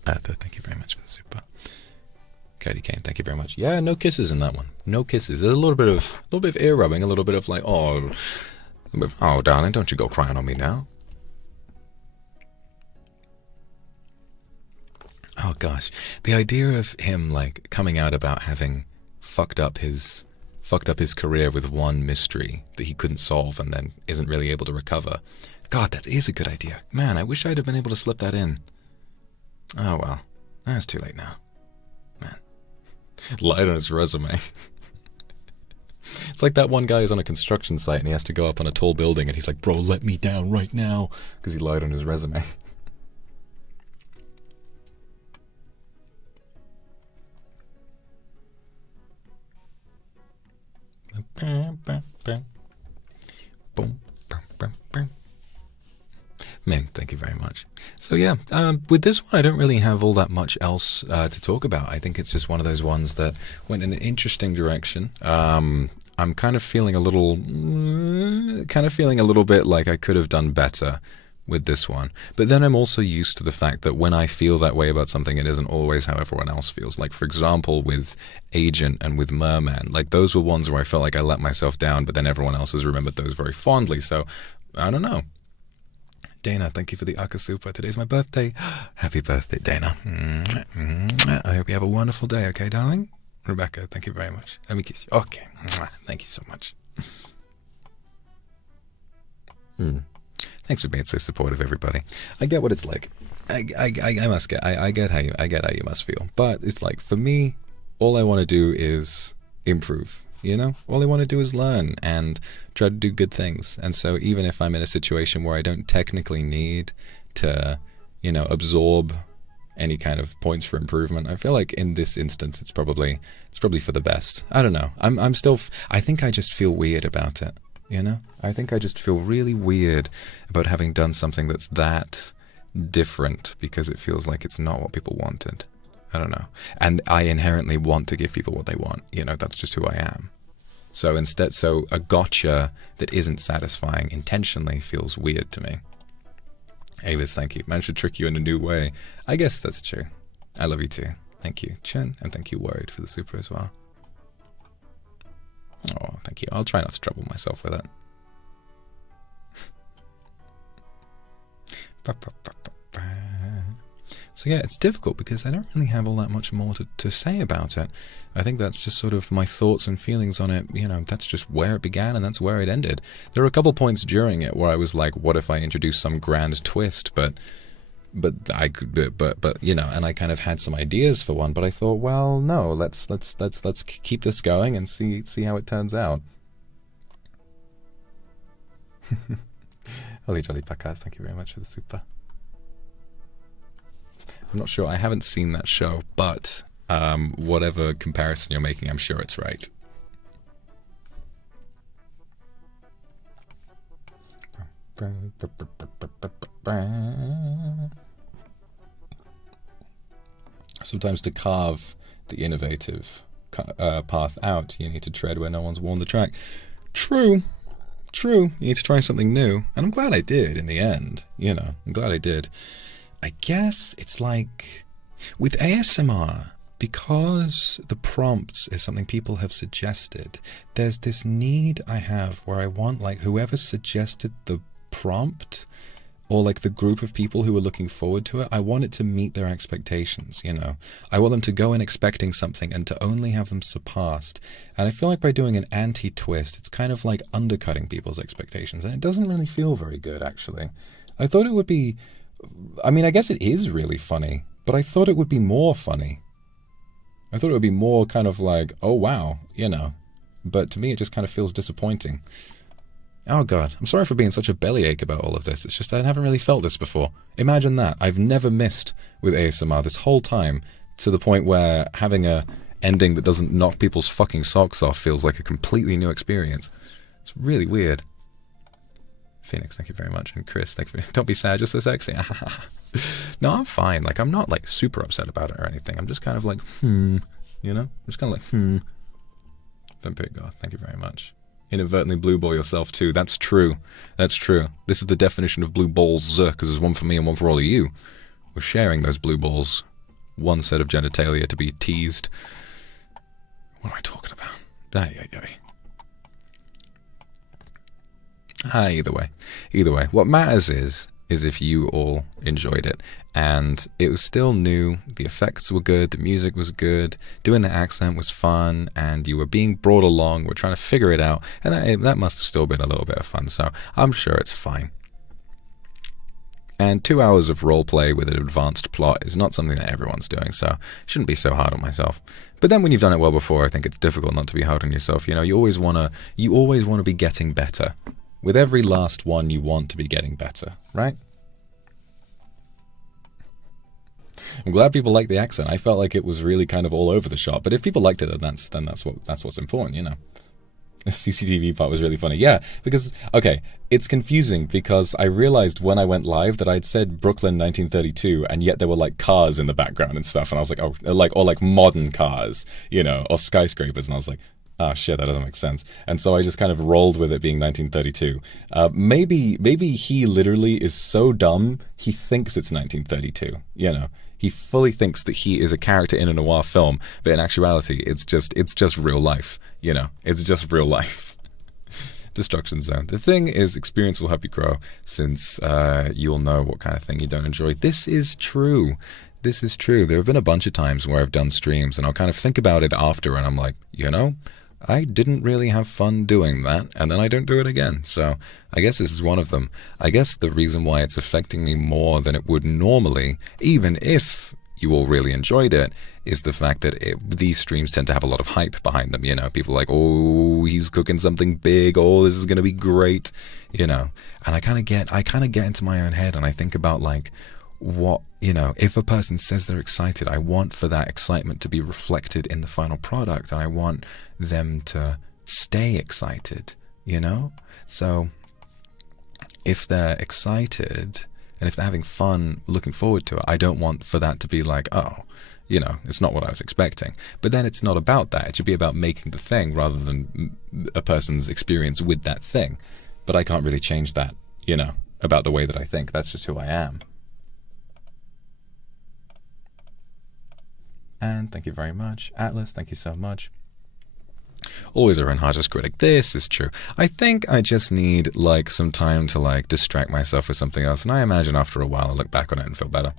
Arthur, thank you very much for the super. Katie Kane, thank you very much. Yeah, no kisses in that one. No kisses. There's a little bit of ear rubbing, a little bit of like, oh, darling, don't you go crying on me now. Oh gosh, the idea of him like coming out about having fucked up his career with one mystery that he couldn't solve and then isn't really able to recover. God, that is a good idea. Man, I wish I'd have been able to slip that in. Oh well, it's too late now. Man, lied on his resume. It's like that one guy who's on a construction site and he has to go up on a tall building and he's like, bro, let me down right now, because he lied on his resume. Man, thank you very much. So yeah, with this one I don't really have all that much else to talk about. I think it's just one of those ones that went in an interesting direction. I'm kind of feeling a little bit like I could have done better with this one. But then I'm also used to the fact that when I feel that way about something, it isn't always how everyone else feels. Like, for example, with Agent and with Merman, like those were ones where I felt like I let myself down, but then everyone else has remembered those very fondly. So, I don't know. Dana, thank you for the Akasupa. Today's my birthday. Happy birthday, Dana. I hope you have a wonderful day, okay, darling? Rebecca, thank you very much. Let me kiss you. Okay. Thank you so much. Thanks for being so supportive, everybody. I get what it's like. I get how you must feel. But it's like, for me, all I want to do is improve. You know, all I want to do is learn and try to do good things. And so even if I'm in a situation where I don't technically need to, you know, absorb any kind of points for improvement, I feel like in this instance it's probably for the best. I don't know. I think I just feel weird about it. You know, I think I just feel really weird about having done something that's that different because it feels like it's not what people wanted. I don't know. And I inherently want to give people what they want. You know, that's just who I am. So instead, a gotcha that isn't satisfying intentionally feels weird to me. Avis, thank you. Managed to trick you in a new way. I guess that's true. I love you too. Thank you, Chen, and thank you, Worried, for the super as well. Oh, thank you. I'll try not to trouble myself with it. So yeah, it's difficult because I don't really have all that much more to say about it. I think that's just sort of my thoughts and feelings on it. You know, that's just where it began and that's where it ended. There were a couple points during it where I was like, what if I introduced some grand twist? But but I could, but you know, and I kind of had some ideas for one, but I thought, well, no, let's keep this going and see how it turns out. Holy jolly Pakas, thank you very much for the super. I'm not sure, I haven't seen that show, but whatever comparison you're making, I'm sure it's right. Sometimes to carve the innovative path out, you need to tread where no one's worn the track. True. You need to try something new. And I'm glad I did in the end. You know, I'm glad I did. I guess it's like with ASMR, because the prompts is something people have suggested, there's this need I have where I want like whoever suggested the prompt or like the group of people who are looking forward to it, I want it to meet their expectations, you know. I want them to go in expecting something and to only have them surpassed. And I feel like by doing an anti-twist, it's kind of like undercutting people's expectations, and it doesn't really feel very good, actually. I thought it would be, I mean, I guess it is really funny, but I thought it would be more funny. I thought it would be more kind of like, oh wow, you know. But to me, it just kind of feels disappointing. Oh god, I'm sorry for being such a bellyache about all of this. It's just I haven't really felt this before. Imagine that. I've never missed with ASMR this whole time, to the point where having a ending that doesn't knock people's fucking socks off feels like a completely new experience. It's really weird. Phoenix, thank you very much. And Chris, thank you for, don't be sad, you're so sexy. No, I'm fine. Like, I'm not like super upset about it or anything. I'm just kind of like, you know? I'm just kind of like, Vampire God, thank you very much. Inadvertently blue ball yourself too. That's true. That's true. This is the definition of blue balls, because there's one for me and one for all of you. We're sharing those blue balls. One set of genitalia to be teased. What am I talking about? Either way. What matters is if you all enjoyed it. And it was still new, the effects were good, the music was good, doing the accent was fun, and you were being brought along, we're trying to figure it out, and that must have still been a little bit of fun, so I'm sure it's fine. And 2 hours of roleplay with an advanced plot is not something that everyone's doing, so I shouldn't be so hard on myself. But then when you've done it well before, I think it's difficult not to be hard on yourself. You know, you always want to be getting better. With every last one, you want to be getting better, right? I'm glad people liked the accent. I felt like it was really kind of all over the shop. But if people liked it, then that's what's important, you know. The CCTV part was really funny. Yeah, because, okay, it's confusing because I realized when I went live that I'd said Brooklyn 1932, and yet there were like cars in the background and stuff, and I was like, oh, like modern cars, you know, or skyscrapers, and I was like, oh shit, that doesn't make sense. And so I just kind of rolled with it being 1932. Maybe he literally is so dumb, he thinks it's 1932, you know. He fully thinks that he is a character in a noir film, but in actuality, it's just real life, you know. It's just real life. Destruction Zone. The thing is, experience will help you grow, since you'll know what kind of thing you don't enjoy. This is true. This is true. There have been a bunch of times where I've done streams, and I'll kind of think about it after, and I'm like, you know, I didn't really have fun doing that, and then I don't do it again. So I guess this is one of them. I guess the reason why it's affecting me more than it would normally, even if you all really enjoyed it, is the fact that these streams tend to have a lot of hype behind them. You know, people are like, oh, he's cooking something big. Oh, this is going to be great. You know, and I kind of get into my own head, and I think about like, what, you know, if a person says they're excited, I want for that excitement to be reflected in the final product, and I want them to stay excited, you know? So if they're excited and if they're having fun looking forward to it, I don't want for that to be like, oh, you know, it's not what I was expecting. But then it's not about that. It should be about making the thing rather than a person's experience with that thing. But I can't really change that, you know, about the way that I think. That's just who I am. And thank you very much. Atlas, thank you so much. Always our own hardest critic. This is true. I think I just need like some time to like distract myself with something else, and I imagine after a while I'll look back on it and feel better.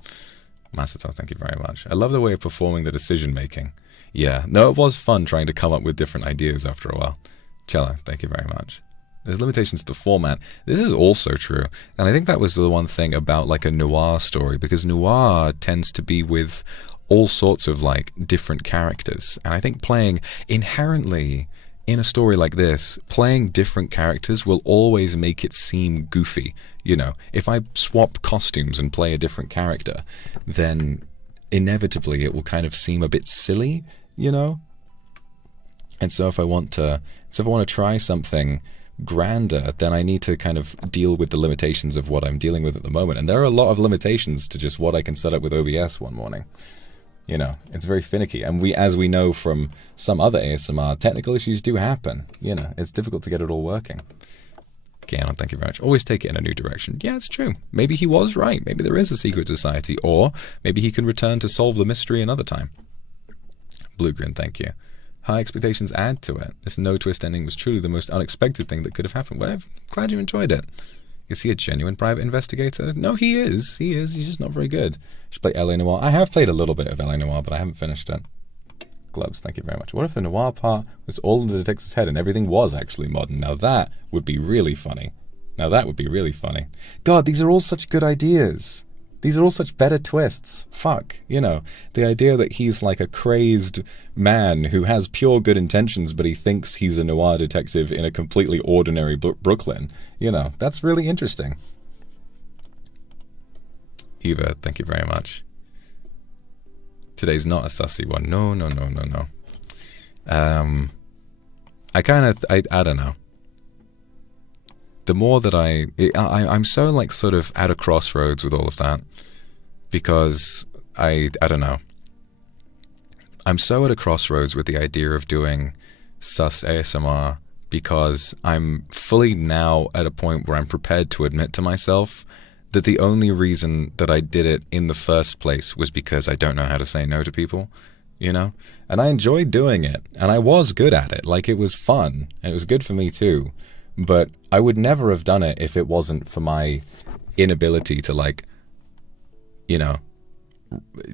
Masato, thank you very much. I love the way of performing the decision making. Yeah, no, it was fun trying to come up with different ideas after a while. Cello, thank you very much. There's limitations to the format. This is also true. And I think that was the one thing about like a noir story, because noir tends to be with all sorts of like different characters. And I think playing inherently in a story like this, playing different characters will always make it seem goofy. You know, if I swap costumes and play a different character, then inevitably it will kind of seem a bit silly, you know? And so if I want to try something grander, then I need to kind of deal with the limitations of what I'm dealing with at the moment. And there are a lot of limitations to just what I can set up with OBS one morning. You know, it's very finicky. And as we know from some other ASMR, technical issues do happen. You know, it's difficult to get it all working. Ganon, thank you very much. Always take it in a new direction. Yeah, it's true. Maybe he was right. Maybe there is a secret society. Or maybe he can return to solve the mystery another time. Bluegrin, thank you. High expectations add to it. This no-twist ending was truly the most unexpected thing that could have happened. Well, I'm glad you enjoyed it. Is he a genuine private investigator? No, he is. He is. He's just not very good. Should play LA Noir. I have played a little bit of LA Noir, but I haven't finished it. Gloves, thank you very much. What if the noir part was all in the detective's head and everything was actually modern? Now that would be really funny. Now that would be really funny. God, these are all such good ideas. These are all such better twists. Fuck, you know, the idea that he's like a crazed man who has pure good intentions, but he thinks he's a noir detective in a completely ordinary Brooklyn. You know, that's really interesting. Eva, thank you very much. Today's not a sussy one. No. I don't know. The more that I'm so like sort of at a crossroads with all of that, because I don't know. I'm so at a crossroads with the idea of doing sus ASMR, because I'm fully now at a point where I'm prepared to admit to myself that the only reason that I did it in the first place was because I don't know how to say no to people, you know? And I enjoyed doing it, and I was good at it. Like, it was fun, and it was good for me too. But I would never have done it if it wasn't for my inability to, like, you know,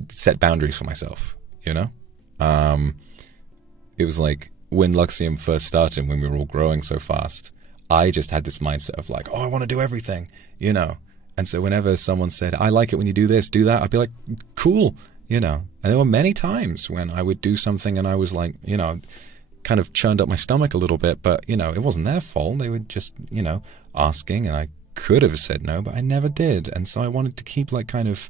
set boundaries for myself, you know? It was like when Luxiem first started, when we were all growing so fast, I just had this mindset of like, oh, I want to do everything, you know? And so whenever someone said, I like it when you do this, do that, I'd be like, cool, you know? And there were many times when I would do something and I was like, you know, kind of churned up my stomach a little bit, but, you know, it wasn't their fault. They were just, you know, asking, and I could have said no, but I never did. And so I wanted to keep like kind of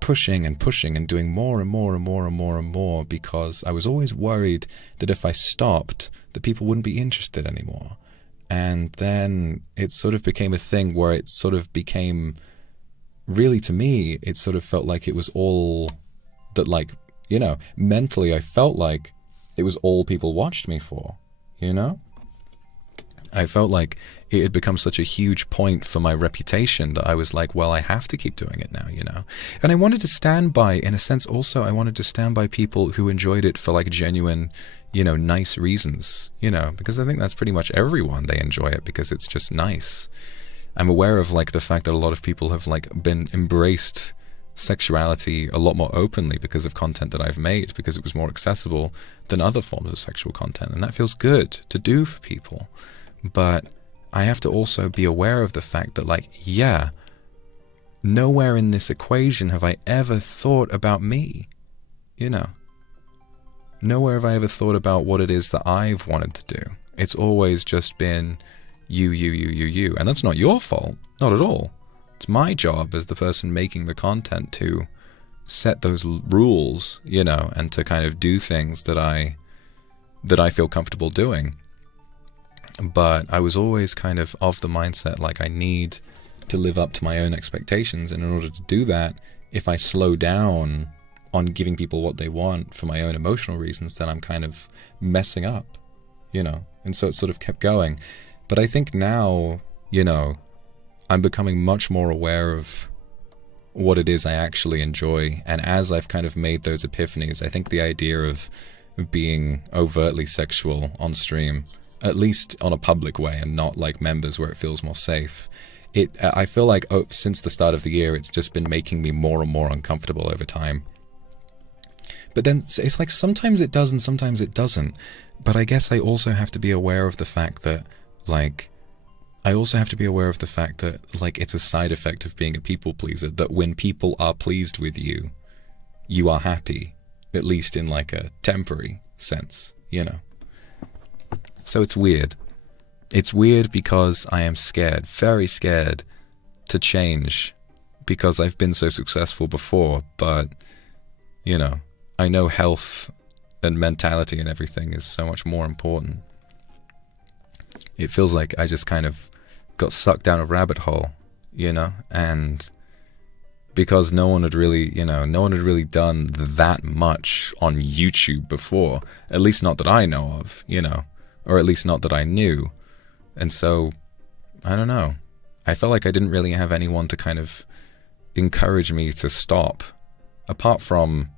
pushing and doing more and more, because I was always worried that if I stopped, that people wouldn't be interested anymore. And then it sort of became a thing where it sort of became, really to me, it sort of felt like it was all that, like, you know, mentally I felt like it was all people watched me for, you know? I felt like it had become such a huge point for my reputation that I was like, well, I have to keep doing it now, you know? And I wanted to stand by, in a sense also, I wanted to stand by people who enjoyed it for like genuine, you know, nice reasons, you know? Because I think that's pretty much everyone. They enjoy it because it's just nice. I'm aware of like the fact that a lot of people have like been embraced sexuality a lot more openly because of content that I've made, because it was more accessible than other forms of sexual content, and that feels good to do for people. But I have to also be aware of the fact that, like, yeah, nowhere in this equation have I ever thought about me, you know? Nowhere have I ever thought about what it is that I've wanted to do. It's always just been you, and that's not your fault, not at all. It's my job as the person making the content to set those rules, you know, and to kind of do things that I feel comfortable doing. But I was always kind of the mindset, like, I need to live up to my own expectations, and in order to do that, if I slow down on giving people what they want for my own emotional reasons, then I'm kind of messing up, you know? And so it sort of kept going. But I think now, you know, I'm becoming much more aware of what it is I actually enjoy. And as I've kind of made those epiphanies, I think the idea of being overtly sexual on stream, at least on a public way and not like members where it feels more safe, I feel like since the start of the year, it's just been making me more and more uncomfortable over time. But then it's like sometimes it does and sometimes it doesn't. But I guess I also have to be aware of the fact that, like, I also have to be aware of the fact that, like, it's a side effect of being a people pleaser, that when people are pleased with you, you are happy, at least in like a temporary sense, you know. So it's weird. It's weird because I am scared, very scared, to change because I've been so successful before, but, you know, I know health and mentality and everything is so much more important. It feels like I just kind of got sucked down a rabbit hole, you know, and because no one had really, you know, no one had really done that much on YouTube before, at least not that I know of, you know, or at least not that I knew. And so, I don't know, I felt like I didn't really have anyone to kind of encourage me to stop, apart from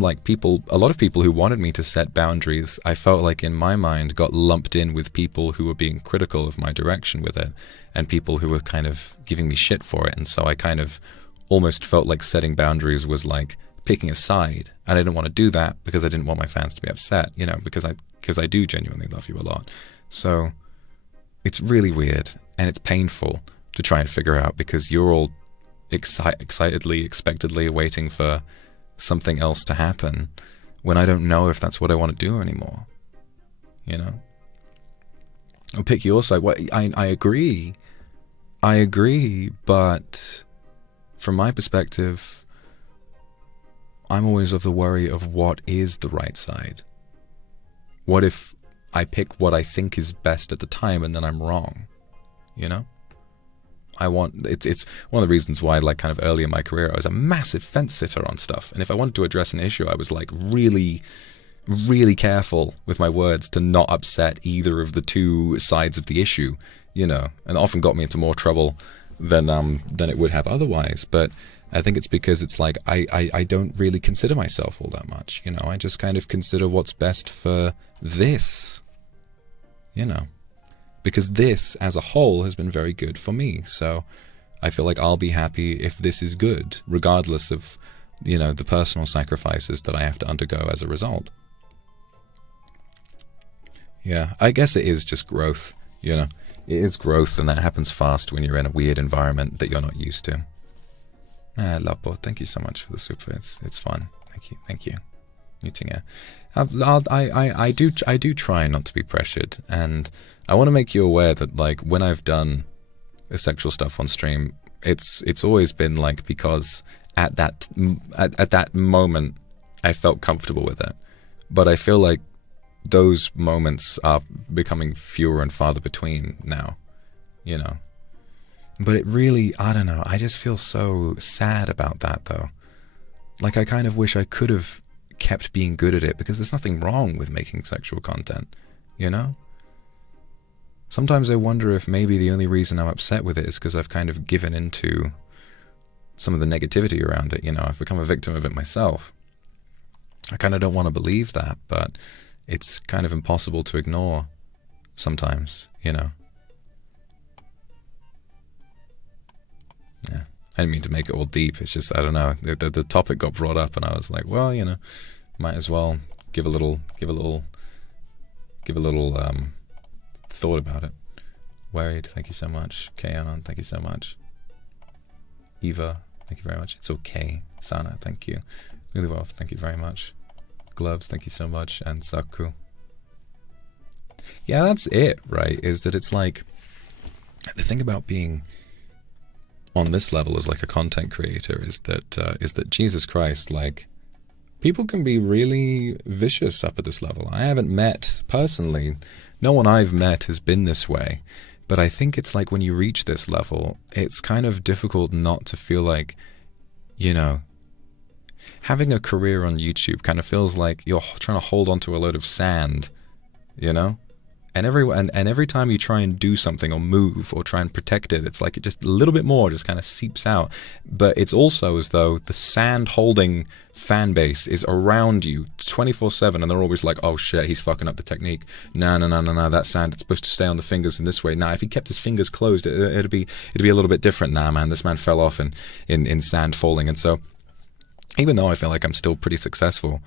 like people, a lot of people who wanted me to set boundaries, I felt like in my mind got lumped in with people who were being critical of my direction with it, and people who were kind of giving me shit for it. And so I kind of almost felt like setting boundaries was like picking a side, and I didn't want to do that because I didn't want my fans to be upset, you know, because I do genuinely love you a lot. So it's really weird, and it's painful to try and figure out, because you're all excitedly, expectedly waiting for something else to happen when I don't know if that's what I want to do anymore, you know. I'll pick your side. I agree, but from my perspective, I'm always of the worry of what is the right side. What if I pick what I think is best at the time and then I'm wrong, you know? It's one of the reasons why, like, kind of early in my career, I was a massive fence sitter on stuff. And if I wanted to address an issue, I was like really, really careful with my words to not upset either of the two sides of the issue, you know, and it often got me into more trouble than it would have otherwise. But I think it's because it's like, I don't really consider myself all that much, you know, I just kind of consider what's best for this, you know. Because this, as a whole, has been very good for me. So I feel like I'll be happy if this is good, regardless of, you know, the personal sacrifices that I have to undergo as a result. Yeah, I guess it is just growth, you know. It is growth, and that happens fast when you're in a weird environment that you're not used to. Lapo, thank you so much for the super. It's fun. Thank you. Meeting her. I do try not to be pressured, and I want to make you aware that, like, when I've done sexual stuff on stream, it's always been like because at that moment I felt comfortable with it, but I feel like those moments are becoming fewer and farther between now, you know. But it really, I don't know, I just feel so sad about that though. Like, I kind of wish I could have kept being good at it, because there's nothing wrong with making sexual content, you know? Sometimes I wonder if maybe the only reason I'm upset with it is because I've kind of given into some of the negativity around it, you know? I've become a victim of it myself. I kind of don't want to believe that, but it's kind of impossible to ignore sometimes, you know? Yeah. I didn't mean to make it all deep. It's just, I don't know. The topic got brought up, and I was like, well, you know, might as well give a little thought about it. Worried, thank you so much. Kayon, thank you so much. Eva, thank you very much. It's okay. Sana, thank you. Lilywolf, thank you very much. Gloves, thank you so much. And Saku. Yeah, that's it, right? Is that it's like, the thing about being on this level as like a content creator is that Jesus Christ, like, people can be really vicious up at this level. I haven't met, personally, no one I've met has been this way, but I think it's like when you reach this level, it's kind of difficult not to feel like, you know, having a career on YouTube kind of feels like you're trying to hold onto a load of sand, you know? And every time you try and do something or move or try and protect it, it's like it just a little bit more just kind of seeps out. But it's also as though the sand-holding fan base is around you 24/7, and they're always like, "Oh shit, he's fucking up the technique. No, that sand, it's supposed to stay on the fingers in this way. Nah, if he kept his fingers closed, it'd be a little bit different. Nah, man, this man fell off in sand falling." And so, even though I feel like I'm still pretty successful,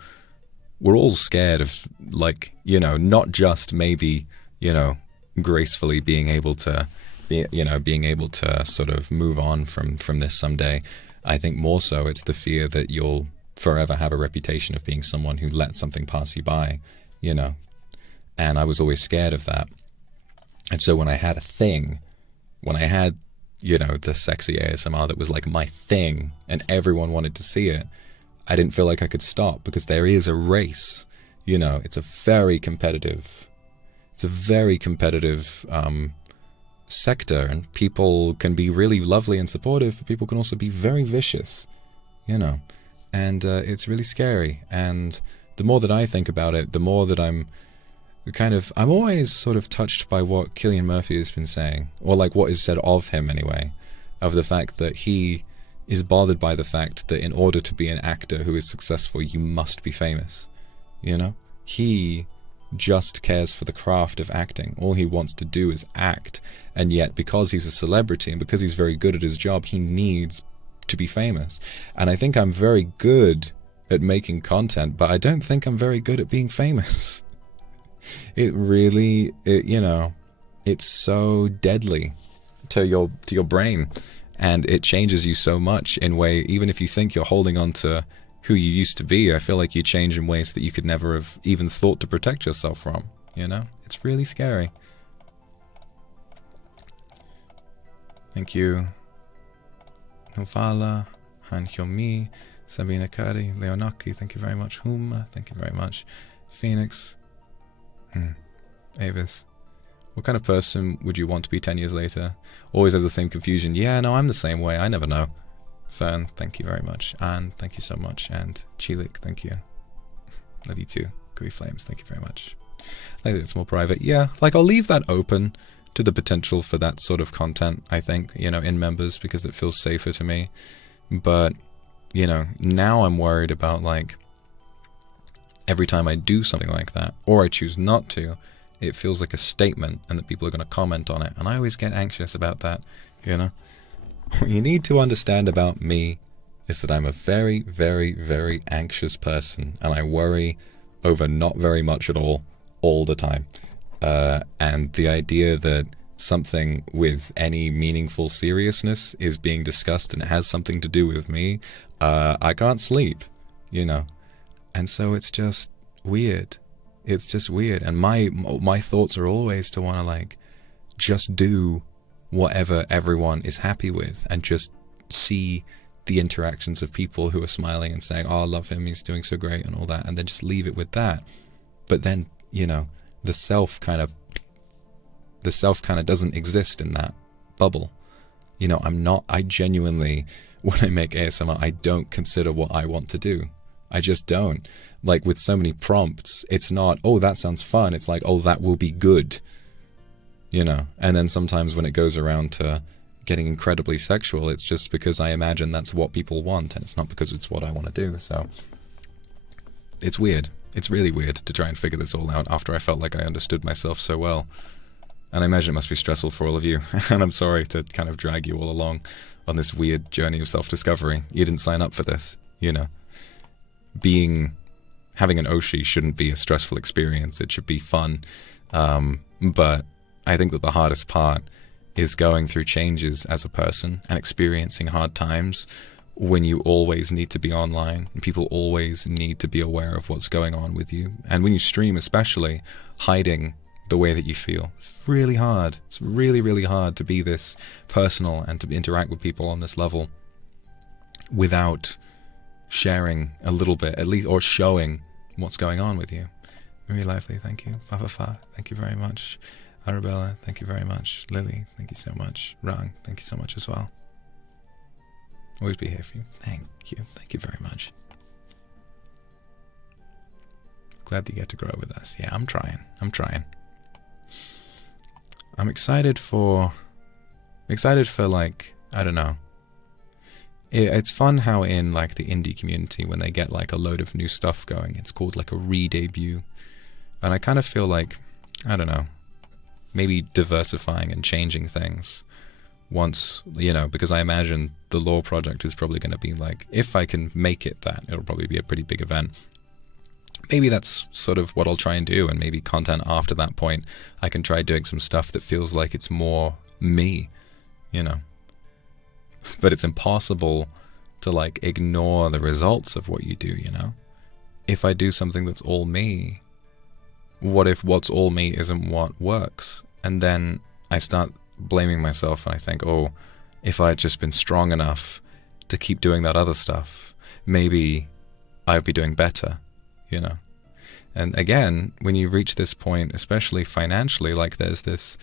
we're all scared of, like, you know, not just maybe, you know, gracefully being able to, being able to sort of move on from this someday. I think more so it's the fear that you'll forever have a reputation of being someone who let something pass you by, and I was always scared of that. And so when I had a thing, when I had, the sexy ASMR that was like my thing and everyone wanted to see it, I didn't feel like I could stop, because there is a race, it's a very competitive sector, and people can be really lovely and supportive, but people can also be very vicious, and it's really scary. And the more that I think about it, the more that I'm always sort of touched by what Cillian Murphy has been saying, or like what is said of him anyway, of the fact that he is bothered by the fact that in order to be an actor who is successful, you must be famous. He just cares for the craft of acting. All he wants to do is act, and yet because he's a celebrity and because he's very good at his job, he needs to be famous. And I think I'm very good at making content, but I don't think I'm very good at being famous. It really, it's so deadly to your brain, and it changes you so much in way. Even if you think you're holding on to who you used to be, I feel like you change in ways that you could never have even thought to protect yourself from. It's really scary. Thank you, Novala, Han Hyomi, Sabina Kari, Leonaki, thank you very much. Huma, thank you very much. Phoenix. Avis. What kind of person would you want to be 10 years later? Always have the same confusion. Yeah, no, I'm the same way. I never know. Fern, thank you very much. Anne, thank you so much. And Chilik, thank you. Love you too. Gooey Flames, thank you very much. I think it's more private. Yeah, I'll leave that open to the potential for that sort of content, I think, in members, because it feels safer to me. But, now I'm worried about, every time I do something like that, or I choose not to, it feels like a statement and that people are going to comment on it. And I always get anxious about that, What you need to understand about me is that I'm a very, very, very anxious person, and I worry over not very much at all the time. And the idea that something with any meaningful seriousness is being discussed and it has something to do with me, I can't sleep, And so it's just weird. It's just weird. And my thoughts are always to want to just do whatever everyone is happy with, and just see the interactions of people who are smiling and saying, oh, I love him, he's doing so great and all that, and then just leave it with that. But then, the self kind of doesn't exist in that bubble. I genuinely, when I make ASMR, I don't consider what I want to do. I just don't. With so many prompts, it's not, oh, that sounds fun. It's like, oh, that will be good. And then sometimes when it goes around to getting incredibly sexual, it's just because I imagine that's what people want, and it's not because it's what I want to do. So it's weird. It's really weird to try and figure this all out after I felt like I understood myself so well. And I imagine it must be stressful for all of you. And I'm sorry to kind of drag you all along on this weird journey of self-discovery. You didn't sign up for this, Having an Oshi shouldn't be a stressful experience. It should be fun. But I think that the hardest part is going through changes as a person and experiencing hard times when you always need to be online and people always need to be aware of what's going on with you. And when you stream especially, hiding the way that you feel. It's really hard. It's really, really hard to be this personal and to interact with people on this level without sharing a little bit, at least, or showing what's going on with you. Very lively, thank you. Fa, thank you very much. Arabella, thank you very much. Lily, thank you so much. Rang, thank you so much as well. Always be here for you. Thank you very much. Glad that you get to grow with us. Yeah, I'm trying. I'm excited for I don't know. It's fun how in the indie community, when they get a load of new stuff going, it's called a re-debut. And I kind of feel I don't know, maybe diversifying and changing things once, because I imagine the Law project is probably going to be if I can make it that, it'll probably be a pretty big event. maybe that's sort of what I'll try and do, and maybe content after that point, I can try doing some stuff that feels like it's more me, you know. But it's impossible to like ignore the results of what you do, you know. If I do something that's all me, what if what's all me isn't what works? And then I start blaming myself and I think, oh, if I had just been strong enough to keep doing that other stuff, maybe I'd be doing better, you know. And again, when you reach this point, especially financially, like there's this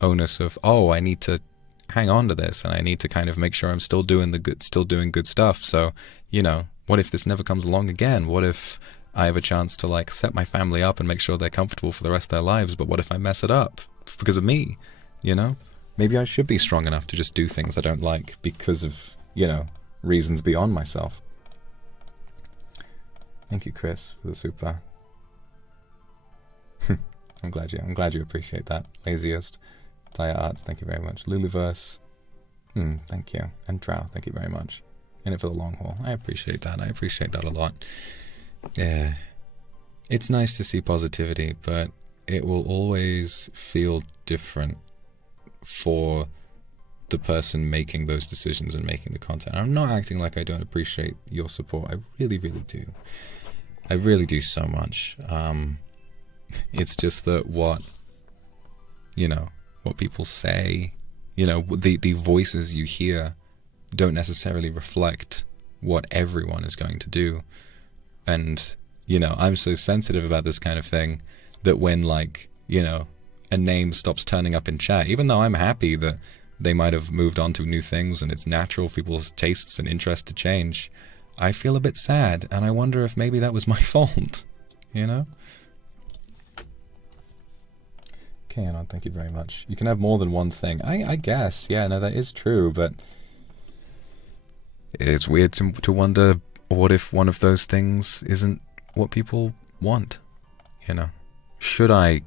onus of, oh, I need to hang on to this and I need to kind of make sure I'm still doing good stuff. So, you know, what if this never comes along again? What if I have a chance to like set my family up and make sure they're comfortable for the rest of their lives, but what if I mess it up because of me, you know? Maybe I should be strong enough to just do things I don't like because of, you know, reasons beyond myself. Thank you, Chris, for the super. I'm glad you appreciate that. Laziest. Dia Arts, thank you very much. Luluverse, thank you. And Drow, thank you very much. In it for the long haul. I appreciate that. I appreciate that a lot. Yeah. It's nice to see positivity, but it will always feel different for the person making those decisions and making the content. I'm not acting like I don't appreciate your support. I really, really do. I really do so much. It's just that what people say, you know, the voices you hear don't necessarily reflect what everyone is going to do. And, you know, I'm so sensitive about this kind of thing that when, like, you know, a name stops turning up in chat, even though I'm happy that they might have moved on to new things and it's natural for people's tastes and interests to change, I feel a bit sad, and I wonder if maybe that was my fault, you know? Okay, Anon, thank you very much. You can have more than one thing. I guess, yeah, no, that is true, but it's weird to wonder, what if one of those things isn't what people want, you know? Should I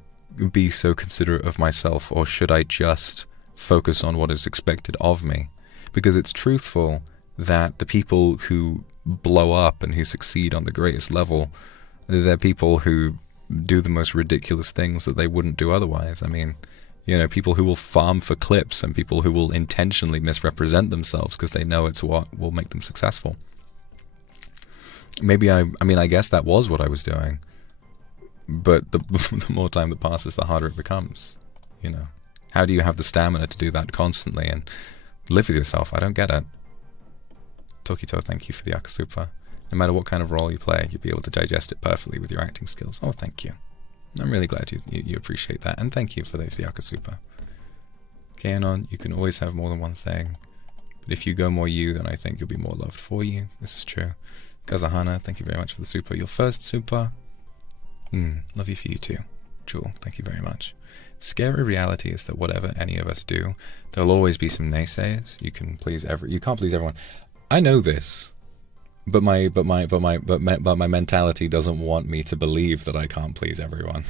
be so considerate of myself, or should I just focus on what is expected of me? Because it's truthful that the people who blow up and who succeed on the greatest level, they're people who do the most ridiculous things that they wouldn't do otherwise. I mean, you know, people who will farm for clips and people who will intentionally misrepresent themselves because they know it's what will make them successful. Maybe I guess that was what I was doing. But the more time that passes, the harder it becomes, you know. How do you have the stamina to do that constantly and live with yourself? I don't get it. Tokito, thank you for the Akasupa. No matter what kind of role you play, you'll be able to digest it perfectly with your acting skills. Oh, thank you. I'm really glad you appreciate that. And thank you for the Akasupa. Kanon, you can always have more than one thing. But if you go more you, then I think you'll be more loved for you. This is true. Kazahana, thank you very much for the super. Your first super. Love you for you too. Jewel, thank you very much. Scary reality is that whatever any of us do, there'll always be some naysayers. You can't please everyone. I know this, but my mentality doesn't want me to believe that I can't please everyone.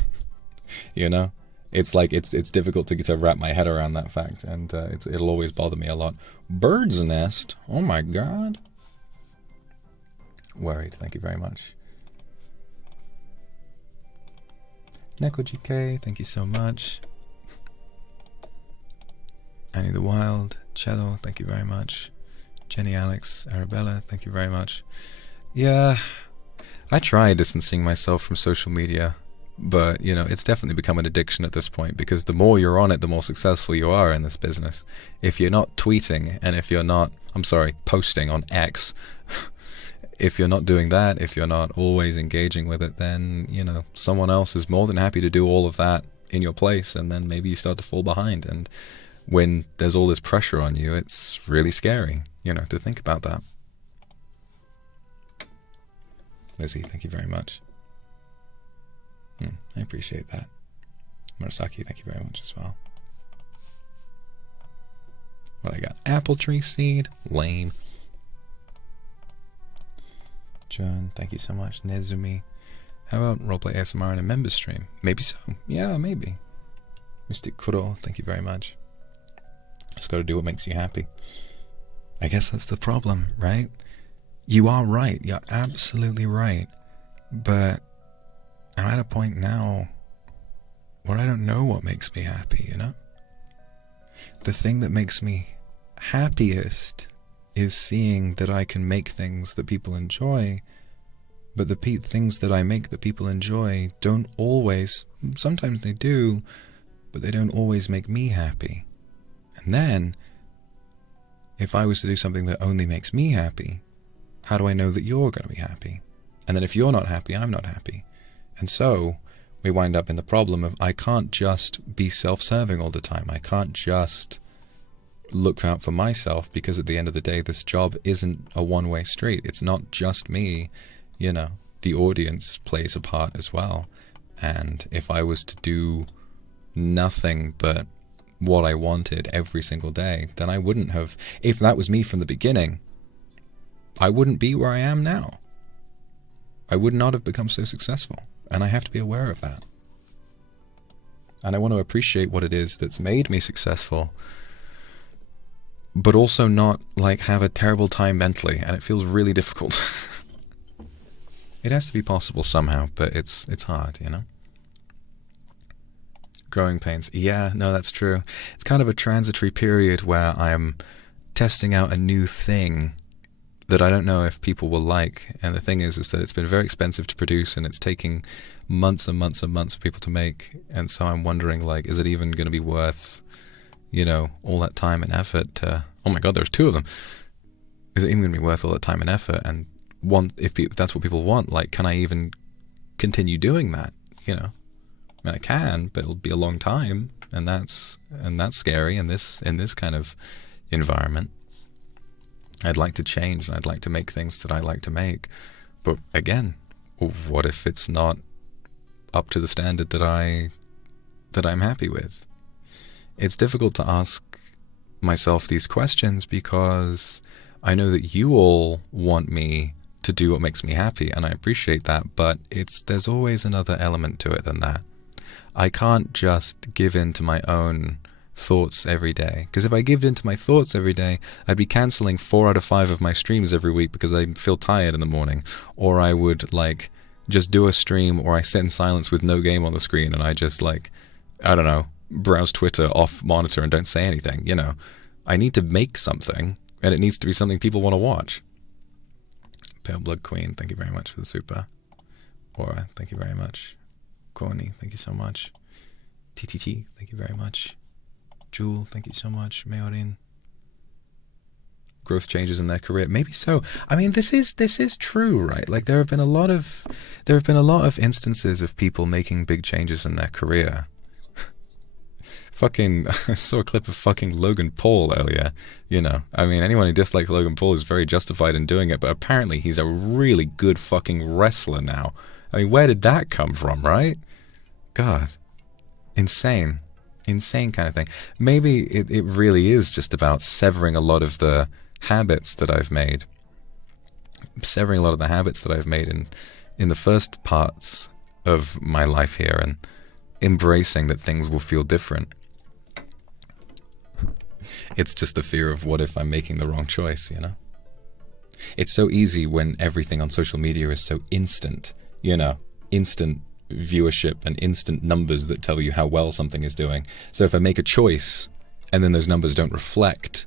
You know, it's like it's difficult to wrap my head around that fact, and it'll always bother me a lot. Bird's nest. Oh my god. Worried. Thank you very much. Neko GK, thank you so much. Annie the Wild, Cello, thank you very much. Jenny Alex, Arabella, thank you very much. Yeah, I try distancing myself from social media, but, you know, it's definitely become an addiction at this point, because the more you're on it, the more successful you are in this business. If you're not tweeting, and if you're not, posting on X, if you're not doing that, if you're not always engaging with it, then, you know, someone else is more than happy to do all of that in your place, and then maybe you start to fall behind. And when there's all this pressure on you, it's really scary, you know, to think about that. Lizzie, thank you very much. I appreciate that. Murasaki, thank you very much as well. What I got? Apple tree seed? Lame. John, thank you so much. Nezumi. How about Roleplay ASMR in a member stream? Maybe so. Yeah, maybe. Mystic Kuro, thank you very much. Just gotta do what makes you happy. I guess that's the problem, right? You are right. You're absolutely right. But I'm at a point now where I don't know what makes me happy, you know? The thing that makes me happiest is seeing that I can make things that people enjoy, but the things that I make that people enjoy don't always, sometimes they do, but they don't always make me happy. And then, if I was to do something that only makes me happy, how do I know that you're going to be happy? And then if you're not happy, I'm not happy. And so, we wind up in the problem of I can't just be self-serving all the time. I can't just look out for myself, because at the end of the day, this job isn't a one-way street. It's not just me, you know. The audience plays a part as well. And if I was to do nothing but what I wanted every single day, then I wouldn't have, if that was me from the beginning, I wouldn't be where I am now. I would not have become so successful. And I have to be aware of that. And I want to appreciate what it is that's made me successful, but also not like have a terrible time mentally, and it feels really difficult. It has to be possible somehow, but it's hard, you know? Growing pains. Yeah, no, that's true. It's kind of a transitory period where I'm testing out a new thing that I don't know if people will like. And the thing is that it's been very expensive to produce, and it's taking months and months and months for people to make. And so I'm wondering, like, is it even going to be worth, you know, all that time and effort to, oh my God, there's 2 of them. Is it even going to be worth all that time and effort? And if that's what people want, like, can I even continue doing that? You know, I mean, I can, but it'll be a long time, and that's scary in this kind of environment. I'd like to change, and I'd like to make things that I like to make, but again, what if it's not up to the standard that I'm happy with? It's difficult to ask myself these questions because I know that you all want me to do what makes me happy, and I appreciate that, but there's always another element to it than that. I can't just give in to my own thoughts every day, because if I give in to my thoughts every day, I'd be cancelling 4 out of 5 of my streams every week because I feel tired in the morning, or I would like just do a stream, or I sit in silence with no game on the screen, and I just like, I don't know, browse Twitter off monitor and don't say anything, you know. I need to make something, and it needs to be something people want to watch. Pale Blood Queen, thank you very much for the super. Aura, thank you very much. Corny, thank you so much. TTT, thank you very much. Jewel, thank you so much. Mayorin. Growth changes in their career, maybe so. I mean, this is true, right? Like there have been a lot of instances of people making big changes in their career. Fucking, I saw a clip of fucking Logan Paul earlier. You know, I mean, anyone who dislikes Logan Paul is very justified in doing it, but apparently he's a really good fucking wrestler now. I mean, where did that come from, right? God, insane kind of thing. Maybe it really is just about severing a lot of the habits that I've made. Severing a lot of the habits that I've made in the first parts of my life here, and embracing that things will feel different. It's just the fear of what if I'm making the wrong choice, you know? It's so easy when everything on social media is so instant, you know, instant viewership and instant numbers that tell you how well something is doing. So if I make a choice and then those numbers don't reflect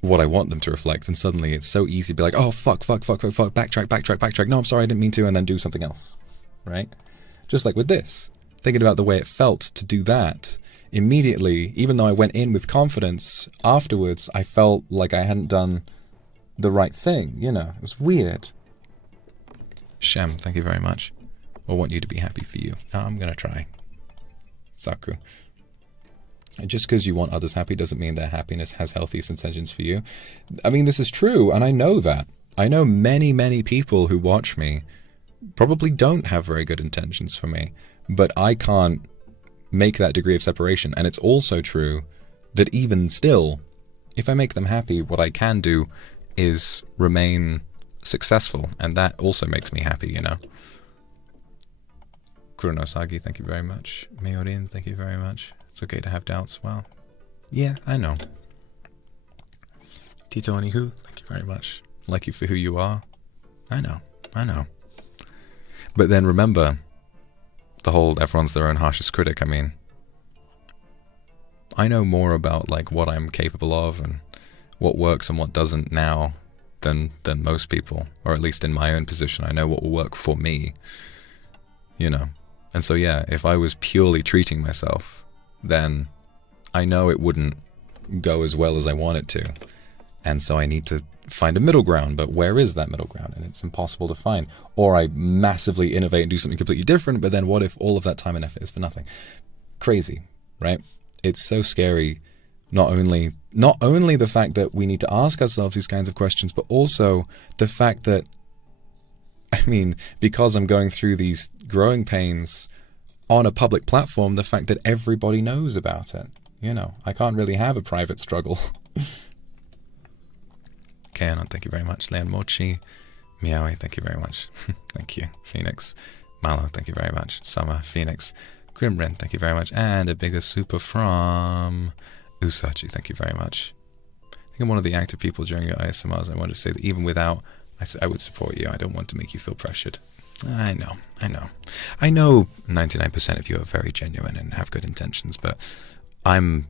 what I want them to reflect, then suddenly it's so easy to be like, oh, fuck, backtrack. No, I'm sorry, I didn't mean to, and then do something else, right? Just like with this, thinking about the way it felt to do that, immediately, even though I went in with confidence, afterwards I felt like I hadn't done the right thing, you know, it was weird. Shem, thank you very much. I want you to be happy for you. I'm gonna try. Saku. Just because you want others happy doesn't mean their happiness has healthiest intentions for you. I mean, this is true, and I know that. I know many people who watch me probably don't have very good intentions for me, but I can't make that degree of separation. And it's also true that even still, if I make them happy, what I can do is remain successful, and that also makes me happy, you know. Kuronosagi, thank you very much. Mayorin, thank you very much. It's okay to have doubts. Well, yeah, I know. Tito Anihu, thank you very much. Like you for who you are. I know. But then remember, The whole everyone's their own harshest critic. I mean, I know more about like what I'm capable of and what works and what doesn't now than most people, or at least in my own position. I know what will work for me, you know. And so yeah, if I was purely treating myself, then I know it wouldn't go as well as I want it to. And so I need to find a middle ground, but where is that middle ground? And it's impossible to find. Or I massively innovate and do something completely different, but then what if all of that time and effort is for nothing? Crazy, right? It's so scary. Not only the fact that we need to ask ourselves these kinds of questions, but also the fact that, I mean, because I'm going through these growing pains on a public platform, the fact that everybody knows about it. You know, I can't really have a private struggle. Kanon, thank you very much. Leon Mochi, Miaoi, thank you very much. Thank you. Phoenix, Malo, thank you very much. Summer, Phoenix, Grimrin, thank you very much. And a bigger super from Usachi, thank you very much. I think I'm one of the active people during your ASMRs. I want to say that even without, I would support you. I don't want to make you feel pressured. I know. I know 99% of you are very genuine and have good intentions, but I'm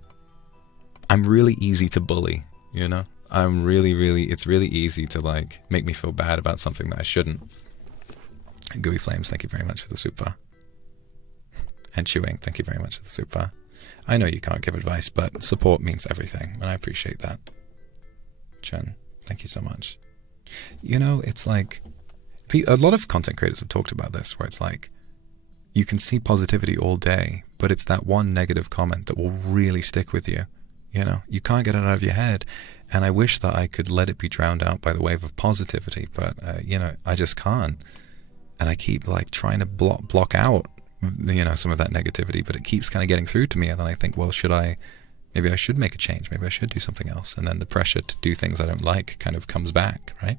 really easy to bully, you know? It's really easy to like make me feel bad about something that I shouldn't. Gooey Flames, thank you very much for the super. And Chewing, thank you very much for the super. I know you can't give advice, but support means everything, and I appreciate that. Chen, thank you so much. You know, it's like, a lot of content creators have talked about this, where it's like, you can see positivity all day, but it's that one negative comment that will really stick with you. You know, you can't get it out of your head. And I wish that I could let it be drowned out by the wave of positivity, but, you know, I just can't. And I keep like trying to block out, you know, some of that negativity, but it keeps kind of getting through to me. And then I think, well, maybe I should make a change. Maybe I should do something else. And then the pressure to do things I don't like kind of comes back, right?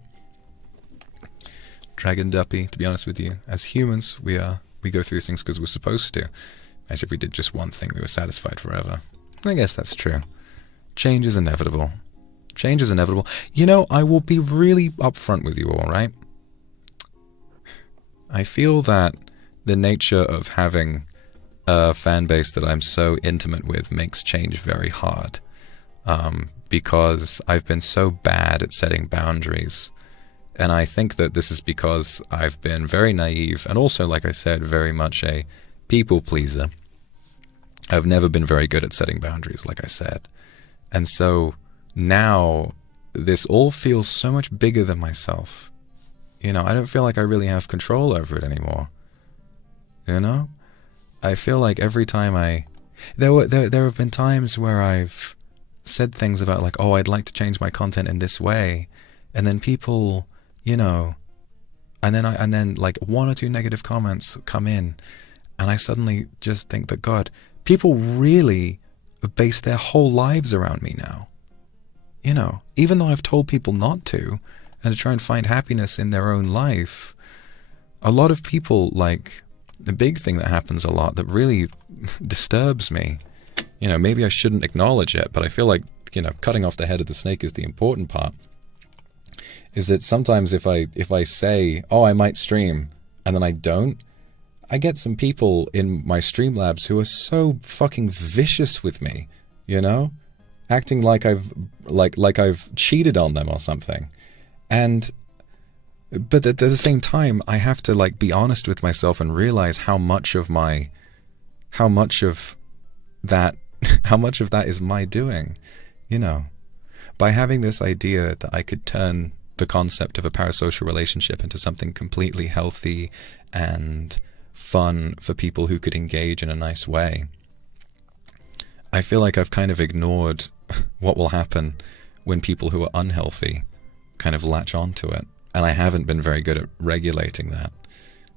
Dragon Duppy, to be honest with you, as humans, we go through things because we're supposed to. As if we did just one thing, we were satisfied forever. I guess that's true. Change is inevitable. Change is inevitable. You know, I will be really upfront with you all, right? I feel that the nature of having a fan base that I'm so intimate with makes change very hard. Because I've been so bad at setting boundaries. And I think that this is because I've been very naive and also, like I said, very much a people pleaser. I've never been very good at setting boundaries, like I said. And so now this all feels so much bigger than myself. You know, I don't feel like I really have control over it anymore. You know? I feel like every time there have been times where I've said things about like, oh, I'd like to change my content in this way. And then people, you know, and then like one or two negative comments come in, and I suddenly just think that, God, people really base their whole lives around me now. You know, even though I've told people not to, and to try and find happiness in their own life, a lot of people, like, the big thing that happens a lot that really disturbs me, you know, maybe I shouldn't acknowledge it, but I feel like, you know, cutting off the head of the snake is the important part, is that sometimes if I say, oh, I might stream, and then I don't, I get some people in my Streamlabs who are so fucking vicious with me, you know, acting like I've cheated on them or something. But at the same time, I have to like be honest with myself and realize how much of that is my doing, you know, by having this idea that I could turn the concept of a parasocial relationship into something completely healthy and fun for people who could engage in a nice way. I feel like I've kind of ignored what will happen when people who are unhealthy kind of latch onto it. And I haven't been very good at regulating that.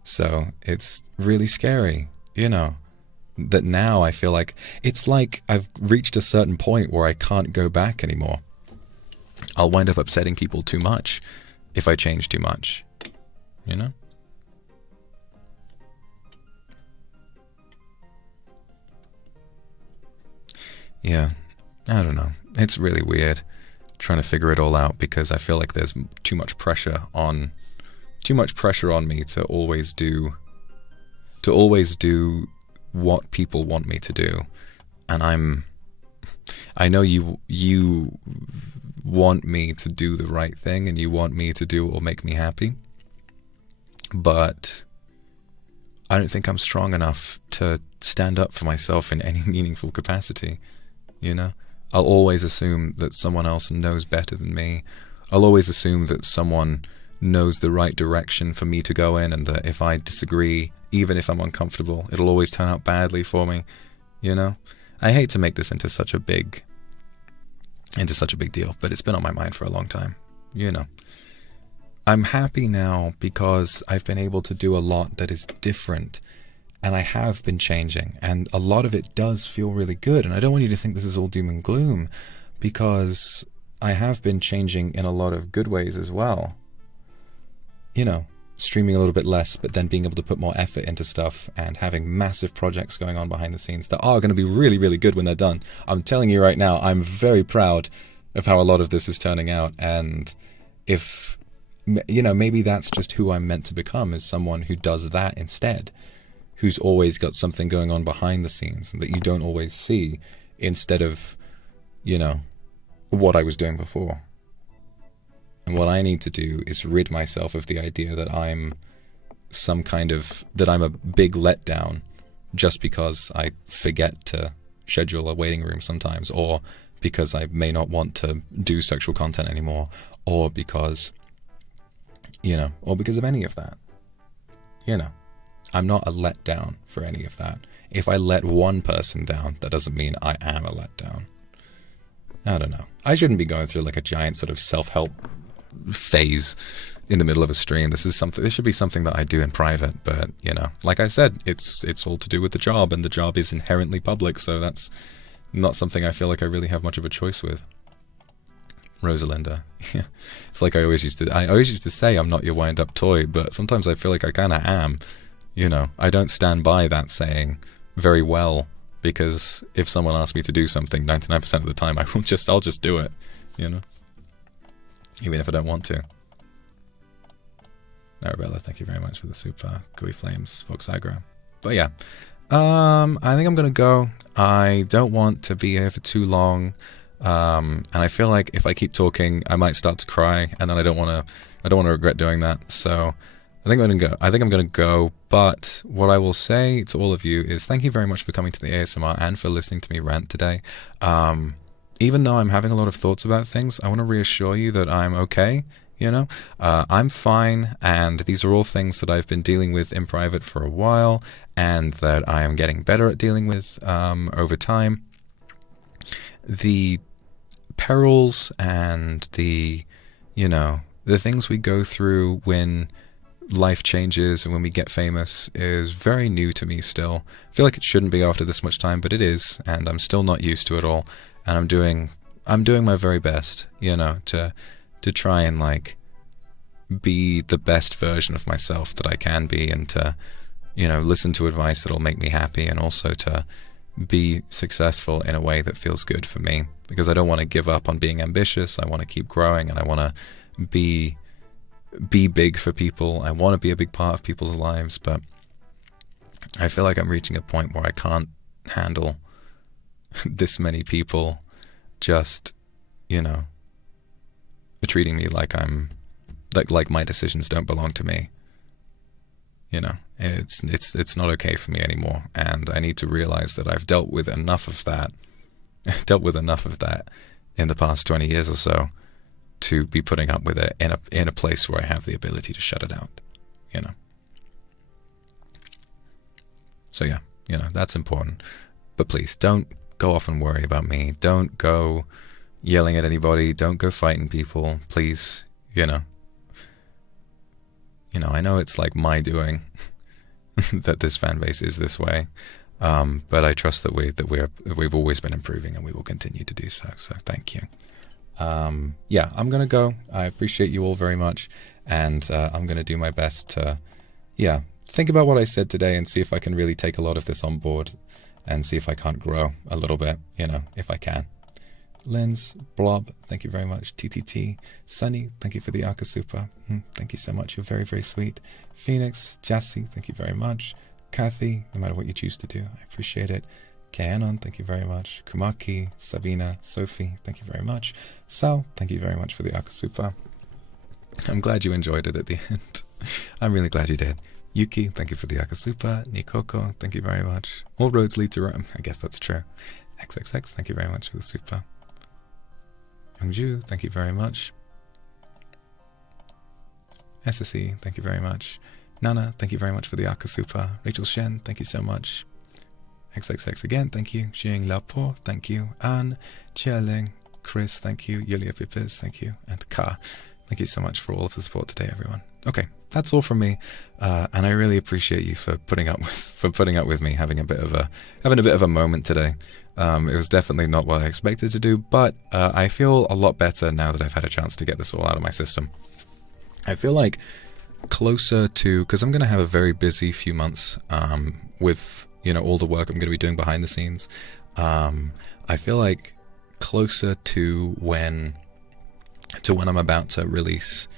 So it's really scary, you know, that now I feel like it's like I've reached a certain point where I can't go back anymore. I'll wind up upsetting people too much if I change too much, you know? Yeah, I don't know. It's really weird trying to figure it all out because I feel like there's too much pressure on me to always do to always do what people want me to do. And I know you want me to do the right thing, and you want me to do what will make me happy, but I don't think I'm strong enough to stand up for myself in any meaningful capacity, you know? I'll always assume that someone else knows better than me. I'll always assume that someone knows the right direction for me to go in, and that if I disagree, even if I'm uncomfortable, it'll always turn out badly for me, you know? I hate to make this into such a big deal, but it's been on my mind for a long time, you know. I'm happy now because I've been able to do a lot that is different, and I have been changing, and a lot of it does feel really good. And I don't want you to think this is all doom and gloom, because I have been changing in a lot of good ways as well. You know, streaming a little bit less, but then being able to put more effort into stuff, and having massive projects going on behind the scenes that are going to be really, really good when they're done. I'm telling you right now, I'm very proud of how a lot of this is turning out. And if, you know, maybe that's just who I'm meant to become, is someone who does that instead, who's always got something going on behind the scenes that you don't always see, instead of, you know, what I was doing before. And what I need to do is rid myself of the idea that I'm a big letdown just because I forget to schedule a waiting room sometimes, or because I may not want to do sexual content anymore, or because, you know, or because of any of that. You know, I'm not a letdown for any of that. If I let one person down, that doesn't mean I am a letdown. I don't know. I shouldn't be going through like a giant sort of self-help phase in the middle of a stream. This should be something that I do in private, but, you know, like I said, it's all to do with the job, and the job is inherently public, so that's not something I feel like I really have much of a choice with. Rosalinda. It's like I always used to say I'm not your wind-up toy, but sometimes I feel like I kind of am. You know, I don't stand by that saying very well, because if someone asks me to do something, 99% of the time I'll just do it, you know, even if I don't want to. Arabella, thank you very much for the super gooey flames, Vox Akuma. But yeah, I think I'm gonna go. I don't want to be here for too long, and I feel like if I keep talking, I might start to cry, and then I don't want to regret doing that. So I think I'm gonna go. But what I will say to all of you is thank you very much for coming to the ASMR and for listening to me rant today. Even though I'm having a lot of thoughts about things, I want to reassure you that I'm okay. You know, I'm fine, and these are all things that I've been dealing with in private for a while, and that I am getting better at dealing with over time. The perils and the things we go through when life changes and when we get famous is very new to me still. I feel like it shouldn't be after this much time, but it is, and I'm still not used to it all. And I'm doing my very best, you know, to try and like be the best version of myself that I can be, and to, you know, listen to advice that'll make me happy, and also to be successful in a way that feels good for me, because I don't want to give up on being ambitious. I want to keep growing, and I want to be big for people. I want to be a big part of people's lives, but I feel like I'm reaching a point where I can't handle this many people just, you know, treating me like like my decisions don't belong to me. You know, it's not okay for me anymore, and I need to realize that I've dealt with enough of that in the past 20 years or so to be putting up with it in a place where I have the ability to shut it out, you know. So yeah, you know, that's important. But please don't go off and worry about me. Don't go yelling at anybody. Don't go fighting people. Please, you know, I know it's like my doing that this fan base is this way, but I trust that we've always been improving, and we will continue to do so. So thank you. Yeah, I'm gonna go. I appreciate you all very much, and I'm gonna do my best to, think about what I said today and see if I can really take a lot of this on board, and see if I can't grow a little bit, you know, if I can. Linz, Blob, thank you very much. TTT, Sunny, thank you for the Aka Super. Thank you so much. You're very, very sweet. Phoenix, Jassy, thank you very much. Kathy, no matter what you choose to do, I appreciate it. Kaenon, thank you very much. Kumaki, Sabina, Sophie, thank you very much. Sal, thank you very much for the Akasupa. I'm glad you enjoyed it at the end. I'm really glad you did. Yuki, thank you for the Akasupa. Nikoko, thank you very much. All roads lead to Rome. I guess that's true. XXX, thank you very much for the super. Youngju, thank you very much. SSE, thank you very much. Nana, thank you very much for the Akasupa. Rachel Shen, thank you so much. XXX again, thank you. Xing Lapo, thank you. Anne, Chialing, Chris, thank you. Yulia Pipis, thank you. And Ka, thank you so much for all of the support today, everyone. Okay, that's all from me, and I really appreciate you for putting up with me having a bit of a moment today. It was definitely not what I expected to do, but I feel a lot better now that I've had a chance to get this all out of my system. I feel like closer to, because I'm going to have a very busy few months with all the work I'm going to be doing behind the scenes. I feel like closer to when I'm about to release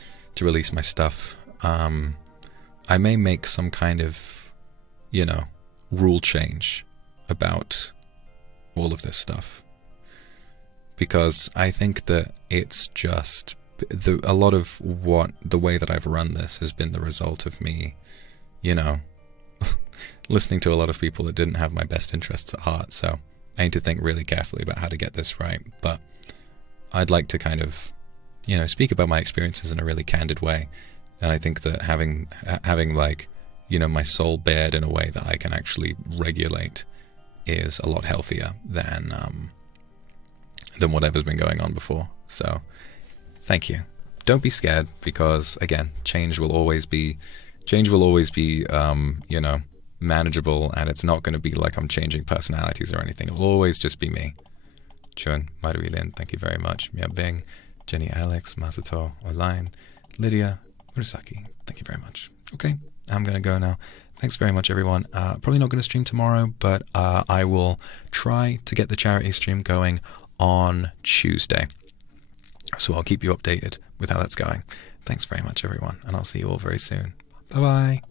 my stuff. I may make some kind of rule change about all of this stuff, because I think that it's just a lot of the way that I've run this has been the result of me, listening to a lot of people that didn't have my best interests at heart. So I need to think really carefully about how to get this right. But I'd like to kind of, speak about my experiences in a really candid way. And I think that having like, my soul bared in a way that I can actually regulate is a lot healthier than whatever's been going on before. So thank you. Don't be scared, because again, change will always be manageable, and it's not going to be like I'm changing personalities or anything. It'll always just be me. Chun, Marilyn, thank you very much. Mia Bing, Jenny Alex, Masato, Online, Lydia, Murasaki, thank you very much. Okay, I'm going to go now. Thanks very much, everyone. Probably not going to stream tomorrow, but I will try to get the charity stream going on Tuesday. So I'll keep you updated with how that's going. Thanks very much, everyone, and I'll see you all very soon. Bye-bye.